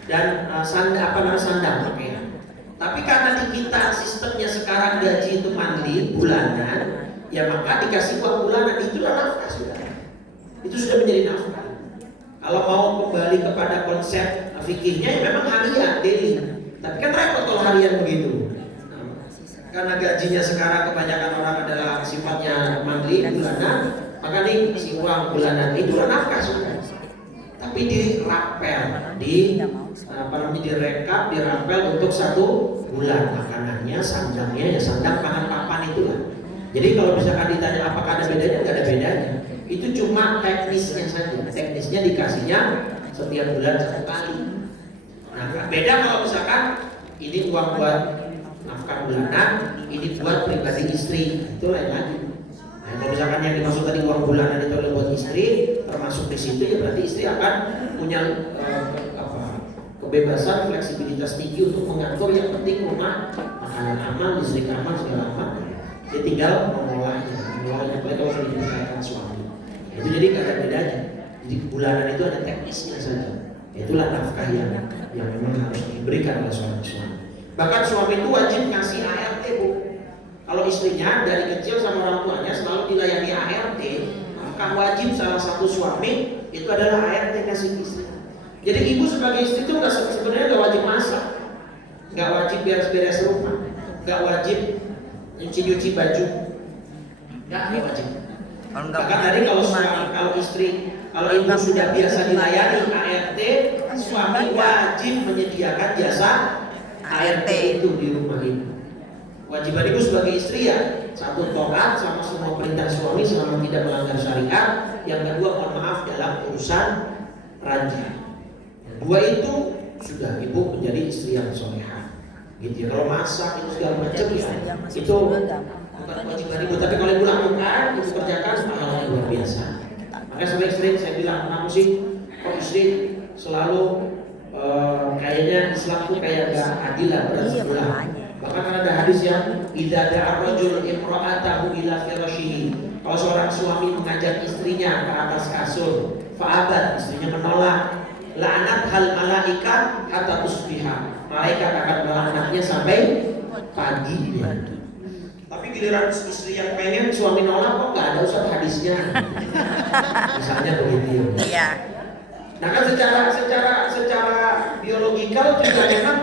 dan sandang pakaian. Tapi karena di kita sistemnya sekarang gaji itu monthly, bulanan, ya maka dikasih uang bulanan, itulah nafkah sudah. Itu sudah menjadi nafkah. Kalau mau kembali kepada konsep fikihnya ya memang harian, daily. Tapi kan repot kalau harian begitu. Karena gajinya sekarang kebanyakan orang adalah sifatnya monthly, bulanan, maka nih si uang bulanan itulah nafkah sudah. Tapi dirapel, direkap, dirapel untuk 1 bulan makanannya, sandangnya, ya sandang pangan papan itulah. Jadi kalau misalkan ditanya apakah ada bedanya, nggak ada bedanya. Itu cuma teknisnya saja. Teknisnya dikasihnya setiap bulan 1 kali. Nah beda kalau misalkan ini uang buat nafkah bulanan, ini buat pribadi istri, itu lain lagi. Nah kalau misalkan yang dimaksud tadi uang bulanan itu adalah buat istri, termasuk di situ ya berarti istri akan punya kebebasan, fleksibilitas tinggi untuk mengatur yang penting rumah, makanan aman, listrik aman, segala aman. Dia tinggal mengolahnya, apalagi kalau sudah dipercayakan suami. Itu jadi nggak ada bedanya. Jadi bulanan itu ada teknisnya saja. Itulah nafkah yang memang harus diberikan oleh seorang suami. Bahkan suami itu wajib ngasih ART, Bu. Kalau istrinya dari kecil sama orang tuanya selalu dilayani ART, maka wajib salah satu suami itu adalah ART kasih istri. Jadi ibu sebagai istri itu sebenarnya nggak wajib masak, nggak wajib beres-beres rumah, nggak wajib nyuci baju, nggak wajib. Bahkan tadi kalau istri, kalau ibu sudah biasa dilayani ART, suami wajib menyediakan jasa ART itu di rumah ibu. Kewajiban ibu sebagai istri ya, satu taat sama semua perintah suami selama tidak melanggar syariat. Yang kedua mohon maaf dalam urusan raja. Dua itu sudah ibu menjadi istri yang solehah. Gitu ya. Kalau masak itu segala macam ya, itu bukan kewajiban ibu. Tapi kalau ibu lakukan, ibu kerjakan, pahalanya luar biasa. Makanya sering saya bilang, kenapa sih kok istri selalu kayaknya Islam tuh kayak gak adil lah berat sebelah. Bahkan ada hadis yang idza da'a rajul imra'atahu ila firashihi. Kalau seorang suami mengajak istrinya ke atas kasur, fa'abat, istrinya menolak, la'anat hal malaika hatta tusbiha. Malaikat akan melaknatnya sampai pagi. Tapi giliran istri yang pengen suami nolak kok nggak ada usah hadisnya. Misalnya begitu. Iya. Nah kan secara biologikal juga memang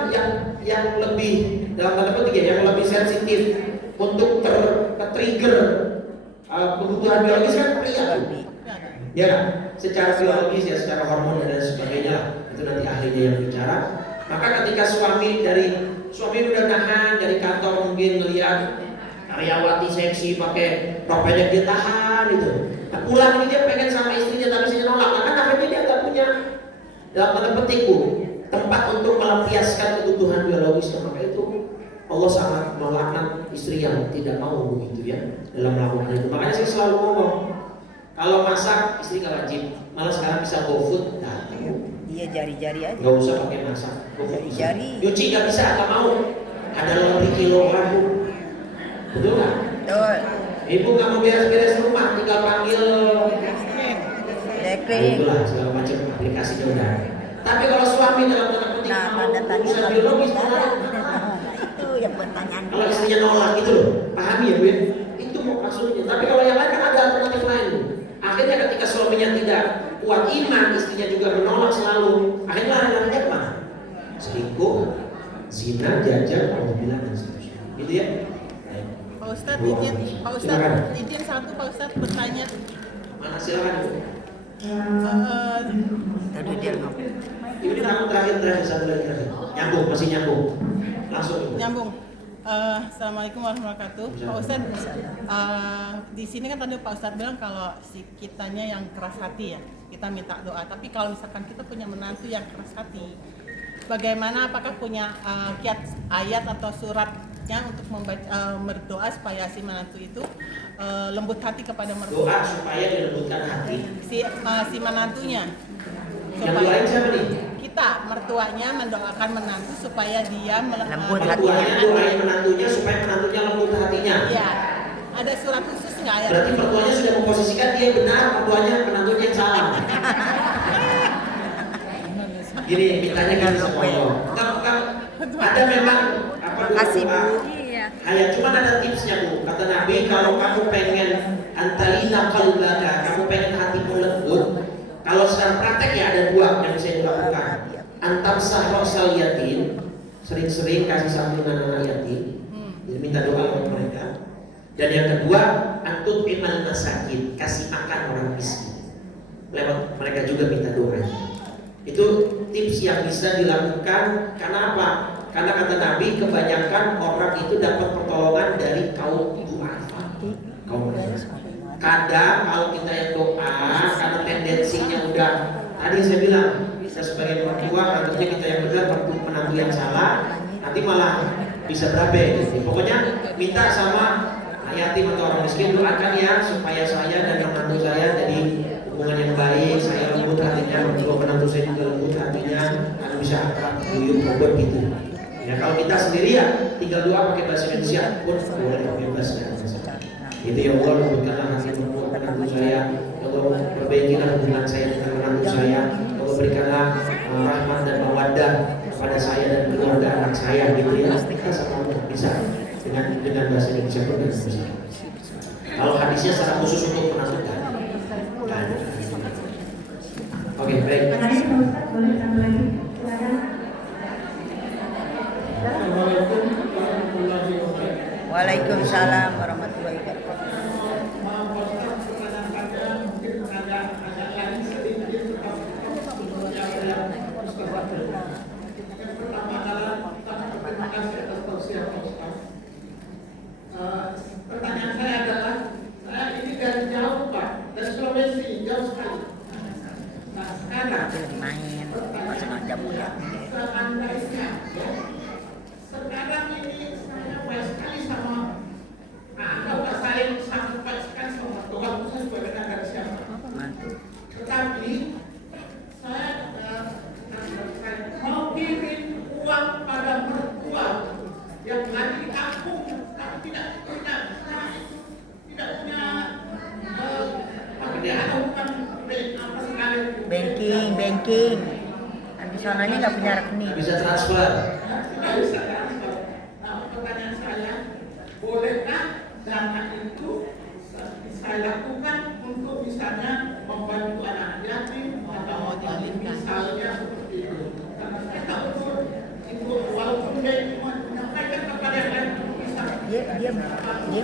yang lebih dalam tanda petik ya, yang lebih sensitif untuk trigger kebutuhan biologis kan pria. Ya, secara biologis ya, secara hormon dan sebagainya itu nanti ahlinya yang bicara. Maka ketika suami udah nahan dari kantor mungkin melihat karyawati seksi pakai rok pendek dia tahan itu. Nah, pulang ini dia pengen sama istrinya tapi istrinya nolak. Nah, kan akhirnya dia nggak punya dalam tanda petik tempat untuk melampiaskan kebutuhan biologisnya. Maka itu Allah sangat melaknat istri yang tidak mau begitu ya dalam melakukan itu. Makanya saya selalu ngomong, kalau masak istri nggak wajib, malah sekarang bisa GoFood. Nah, iya jari-jari aja. Nggak usah pakai masak. Jari-jari. Nyuci nggak bisa, nggak mau. Ada lebih kilogram, Bu. Betul nggak? Betul. Ibu nggak mau beres-beres rumah, tinggal panggil dekring. Itulah segala macam aplikasinya udah. Tapi kalau suami dalam tanda petik urusan biologis itu yang pertanyaan. Kalau istrinya nolak gitu loh, pahami ya Bu ya? Itu mau kasusnya. Tapi kalau yang lain kan ada alternatif lain. Akhirnya ketika suaminya tidak kuat iman, istrinya juga menolak selalu. Akhirnya lari-larinya kemana? Selingkuh, zina, jajan, alhamdulillah dan seterusnya. Gitu ya? Pak Ustadz izin satu Pak Ustadz bertanya. Mana silakan Bu. Tadi dia ngomong. Ini kamu terakhir satu lagi terakhir. Masih nyambung. Langsung Bu. Nyambung. Assalamualaikum warahmatullahi wabarakatuh. Pak Ustadz, di sini kan tadi Pak Ustadz bilang kalau si kitanya yang keras hati ya, kita minta doa. Tapi kalau misalkan kita punya menantu yang keras hati, bagaimana? Apakah punya kiat ayat atau suratnya untuk berdoa supaya si menantu itu lembut hati kepada mertua? Doa supaya dilembutkan hati. Si menantunya. Yang doain siapa nih? Kita mertuanya mendoakan menantu supaya dia lembut hatinya. Doain menantunya supaya menantunya lembut hatinya. Iya. Ada surat khusus nggak ya? Berarti mertuanya sudah memposisikan dia benar, menantunya yang salah. Gini, mintanya kan sepuluh. Ada memang apa doa? Hanya cuma ada tipsnya Bu. Kata Nabi, kalau kamu pengen antalina qalbaka, kamu pengen hatimu lembut. Kalau secara praktek ya ada dua yang bisa dilakukan. Antam sahrosal yatim, sering-sering kasih santunan anak yatim, jadi minta doa untuk mereka. Dan yang kedua, antut imal masakin, kasih makan orang miskin. Lewat mereka juga minta doa. Itu tips yang bisa dilakukan. Karena apa? Karena kata Nabi, kebanyakan orang itu dapat pertolongan dari kaum du'afa. Kadang kalau kita yang doa, karena tendensinya udah, tadi saya bilang, kita sebagai mertua, nantinya kita yang benar, menantu yang salah, nanti malah bisa berabe gitu. Pokoknya minta sama yatim atau orang miskin, doakan ya supaya saya dan menantu saya jadi hubungan yang baik, saya lembut hatinya, menantu saya juga lembut hatinya, bisa guyup bobot gitu. Ya kalau kita sendiri ya tinggal doa pakai bahasa Indonesia pun boleh bebas ya. Itu ya Allah, lembutkanlah hati menantu saya. Ya Allah, perbaikilah hubungan saya dengan menantu saya. Ya Allah, berikanlah rahmat dan mawaddah kepada saya dan keluarga anak saya gitu ya. Kita sama bisa dengan bahasa Indonesia pun bisa. Kalau hadisnya secara khusus untuk menantu kan. Oke, baik. Terima kasih Pak Ustadz, boleh satu lagi? Silakan. Assalamualaikum warahmatullahi wabarakatuh. Waalaikumsalam warahmatullahi wabarakatuh. Maaf Pak Ustaz, pertanyaan saya mungkin agak lain sedikit yang Ustaz. Yang pertama adalah terima kasih atas tausiah Pak Ustaz. Pertanyaan saya adalah, saya ini dari jauh Pak, dari Sulawesi, jauh sekali. Nah sekarang Main pasangan jamu ya. seandainya ya, sekarang ini saya baik sekali sama anggap saya sangat baik sekali sama Tuhan, saya sebagai dari siapa. Tetapi saya mau kirim uang pada mertua yang lagi di kampung tapi tidak punya tapi dia ada hubungan apa sekali Banking. Di sananya nggak punya rekening. Bisa transfer. Tidak bisa transfer. Nah, pertanyaan saya, bolehkah dana itu saya lakukan untuk misalnya membantu anak yatim atau misalnya seperti itu? Karena saya tahu betul itu walaupun dia menyampaikan kepada yang lain bisa. Dia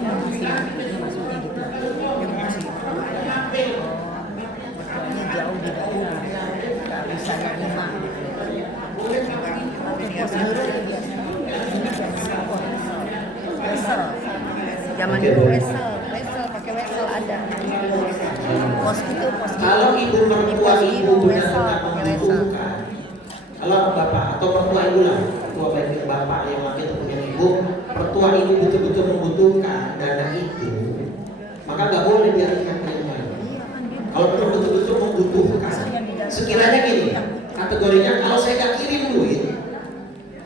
maksudnya gitu. Dia maksudnya jauh di bawah, nggak bisa nerima. Wesel, zaman dulu wesel pakai wesel ada. Pos gitu. Kalau ibu mertua ibu benar-benar membutuhkan, kalau bapak atau mertua ibu lah, mertua baik bapak yang laki atau punya ibu, mertua ibu betul-betul membutuhkan dana itu, maka nggak boleh dialihkan ke yang lain. Kalau betul-betul membutuhkan, sekiranya gini, kategorinya kalau saya nggak kirim duit,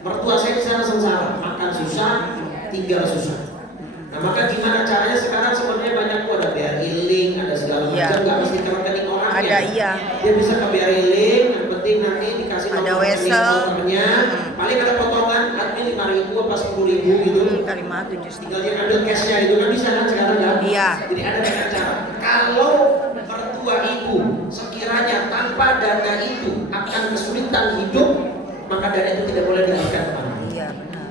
mertua saya di sana sengsara, makan susah, tinggal susah. Nah maka gimana caranya sekarang sebenarnya banyak kok ada BRI link, ada segala macam, nggak mesti ke rekening orangnya. Ada iya. Dia bisa ke BRI link, yang penting nanti dikasih Ada nomor rekening wesel. orangnya, paling ada potongan admin 5.000 apa 10.000 gitu. Kali 5 Tinggal dia ambil cashnya itu kan bisa kan sekarang kan? Iya. Jadi ada banyak cara. Kalau mertua ibu sekiranya tanpa dana itu akan kesulitan hidup, maka dana itu tidak boleh diberikan kemana. Iya benar.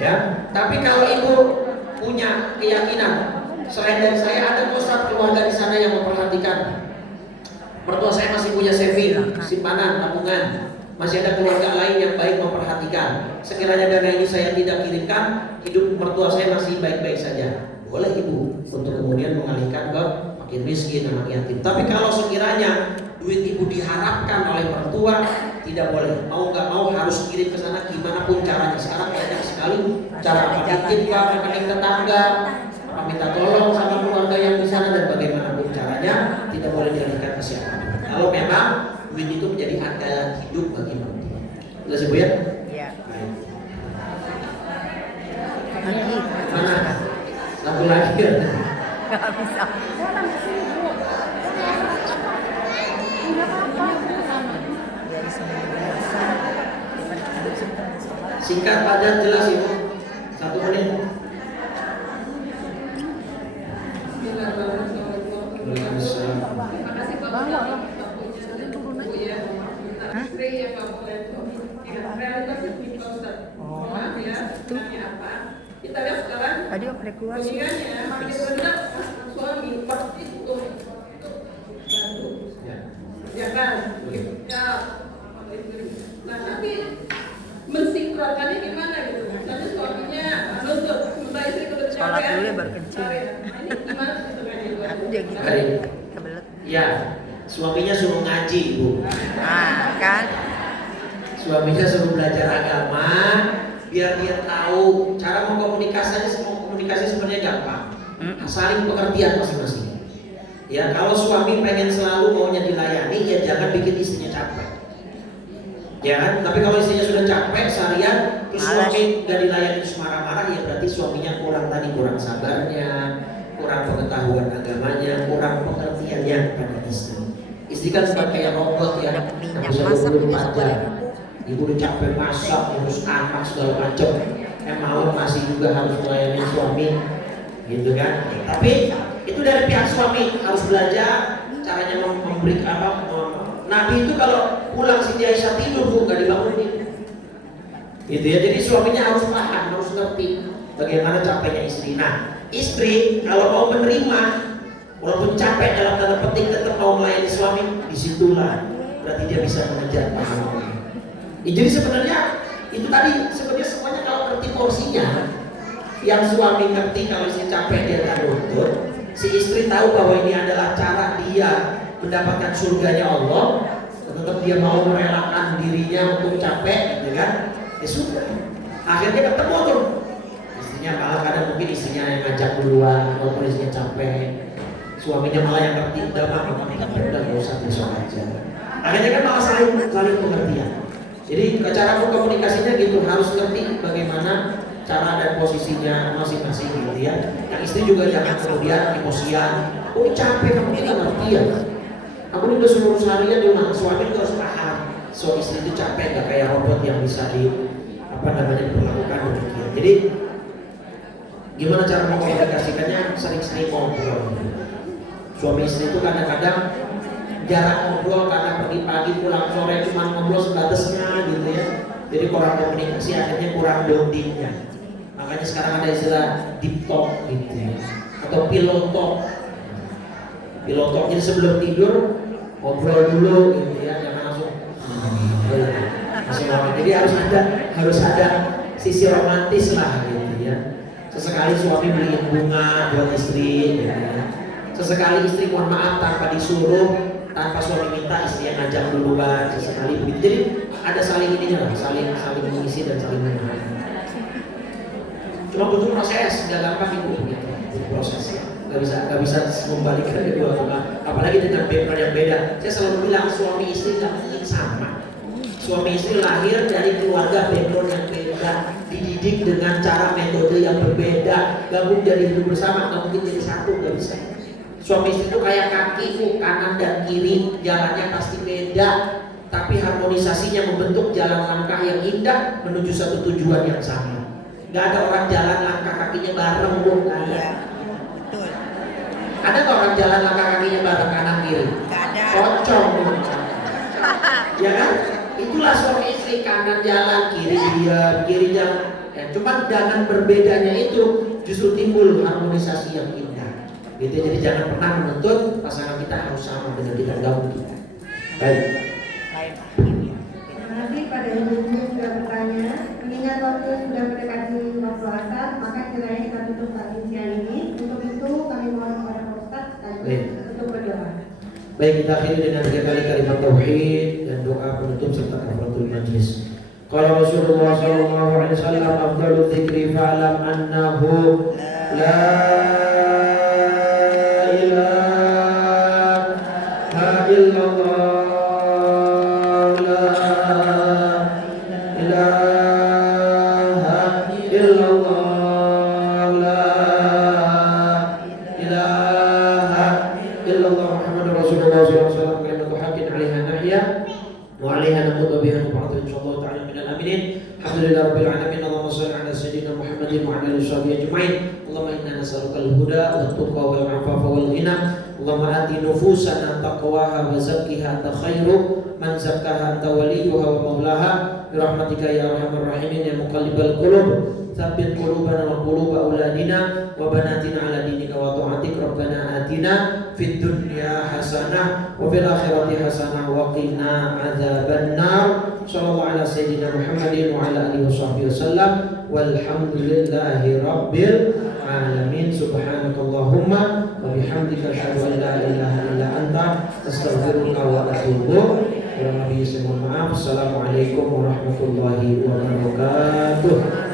Ya, tapi kalau ibu punya keyakinan selain dari saya ada kok keluarga di sana yang memperhatikan, mertua saya masih punya saving, simpanan, tabungan, masih ada keluarga lain yang baik memperhatikan. Sekiranya dana ini saya tidak kirimkan, hidup mertua saya masih baik-baik saja. Boleh ibu untuk kemudian mengalihkan ke fakir miskin, anak yatim. Tapi kalau sekiranya duit ibu diharapkan oleh mertua, tidak boleh. Mau nggak mau harus kirim ke sana gimana pun caranya. Sekarang banyak sekali cara apa titip ke rekening tetangga, apa minta tolong sama keluarga yang di sana dan bagaimanapun caranya tidak boleh dialihkan ke siapa. Kalau memang duit itu menjadi andalan hidup bagi mertua. Jelas ibu ya? Iya. Baik. Lagi. Mana? Lagu lagi ya? Nggak bisa. Singkat padat jelas ibu. 1 menit. Kita lihat sekarang Tadi pada keluar sih. hubungannya makin rendah suami pasti untuk bantu. Ya kan? Ya. Nah nanti mensinkronkannya gimana gitu? Nanti suaminya nuntut, sementara istri nuntut Sholat dulu ya baru kencing. Nah, ini gimana ceritanya itu? Aku juga gitu. Baik. Kebelet. Ya, suaminya suruh ngaji ibu. Ah kan? Suaminya suruh belajar agama biar dia tahu cara mengkomunikasi sebenarnya gampang. Saling pengertian masing-masing. Ya, kalau suami pengen selalu maunya dilayani, ya jangan bikin istrinya capek. Ya kan? Tapi kalau istrinya sudah capek seharian, terus suami gak dilayani terus marah-marah, ya berarti suaminya kurang sabarnya, kurang pengetahuan agamanya, kurang pengertiannya pada istri. Istri kan seperti kayak robot ya, yang bisa 24 jam. Ibu udah capek masak, ngurus anak segala macam, malam masih juga harus melayani suami, gitu kan? Tapi itu dari pihak suami harus belajar caranya memberi apa. Nabi itu kalau pulang Siti Aisyah tidur Bu, gak dibangunin. Gitu ya, jadi suaminya harus paham, harus ngerti bagaimana capeknya istri. Nah, istri kalau mau menerima, walaupun capek dalam tanda petik tetap mau melayani suami, disitulah berarti dia bisa mengejar pahala. Jadi sebenarnya itu tadi sebenarnya semuanya kalau ngerti porsinya, yang suami ngerti kalau istri capek dia tak nuntut, si istri tahu bahwa ini adalah cara dia mendapatkan surganya Allah, tetap dia mau merelakan dirinya untuk capek, gitu kan? Ya sudah, akhirnya ketemu tuh istrinya, malah kadang mungkin istrinya yang ngajak duluan, walaupun istrinya capek, suaminya malah yang ngerti, udah gak usah besok aja. Akhirnya kan malah saling pengertian. Jadi cara komunikasinya gitu, harus ngerti bagaimana cara dan posisinya masing-masing gitu ya. Yang istri juga jangan kemudian emosian, oh capek kamu tidak ngerti ya. Aku ini udah seluruh seharian di rumah, suami juga harus paham. So istri itu capek, gak kayak robot yang bisa diperlakukan demikian. Jadi gimana cara mengkomunikasikannya? Sering-sering ngobrol. Suami istri itu kadang-kadang jarak ngobrol karena pagi-pagi pulang sore cuma ngobrol sebatasnya gitu ya. Jadi kurang komunikasi, akhirnya kurang bondingnya. Makanya sekarang ada istilah deep talk gitu ya, atau pillow talk. Pillow talk, jadi sebelum tidur ngobrol dulu gitu ya, jangan langsung jadi harus ada sisi romantis lah gitu ya. Sesekali suami beliin bunga buat istri gitu ya. Sesekali istri mohon maaf tanpa disuruh, tanpa suami minta, istri yang ngajak duluan sesekali begitu. Jadi ada saling ininya lah, saling mengisi dan saling mengenal. Cuma butuh proses, nggak gampang itu begitu, butuh proses. Gak bisa membalikkan kedua orang, apalagi dengan background yang beda. Saya selalu bilang suami istri nggak mungkin sama. Suami istri lahir dari keluarga background yang beda, dididik dengan cara metode yang berbeda, gabung jadi hidup bersama, nggak mungkin jadi satu, nggak bisa. Suami istri itu kayak kaki, kanan dan kiri, jalannya pasti beda, tapi harmonisasinya membentuk jalan langkah yang indah menuju satu tujuan yang sama. Gak ada orang jalan langkah kakinya bareng, nggak ada. Ada nggak orang jalan langkah kakinya bareng kanan kiri? Gak ada. Pocong, ya kan? Itulah suami istri, kanan jalan, kiri diam, kiri jalan. Ya, cuma dengan berbedanya itu justru timbul harmonisasi yang indah. Gitu, jadi jangan pernah menuntut pasangan kita harus sama dengan kita, enggak mungkin. Baik. Terima kasih pada ibu-ibu yang sudah bertanya. Mengingat waktu sudah mendekati waktu asar, maka kiranya kita tutup kajian ini. Untuk itu kami mohon kepada Pak Ustadz untuk berdoa. Baik, kita akhiri dengan 3 kali kalimat tauhid dan doa penutup serta kafaratul majlis. Qala Rasulullah sallallahu alaihi wasallam, afdalul dzikri fa'lam annahu la ilaha illallah. اللهم آت نفوسنا تقواها وزكها أنت خير من زكاها أنت وليها ومولاها برحمتك يا أرحم الراحمين يا مقلب القلوب ثبت قلوبنا وقلوب أولادنا وبناتنا على دينك وطاعتك ربنا آتنا في الدنيا حسنة وفي الآخرة حسنة وقنا عذاب النار صلى الله على سيدنا محمد وعلى آله وصحبه وسلم والحمد لله رب العالمين سبحانك اللهم وبحمدك أشهد أن لا إله إلا أنت أستغفرك وأتوب إليك. Assalamualaikum warahmatullahi wabarakatuh.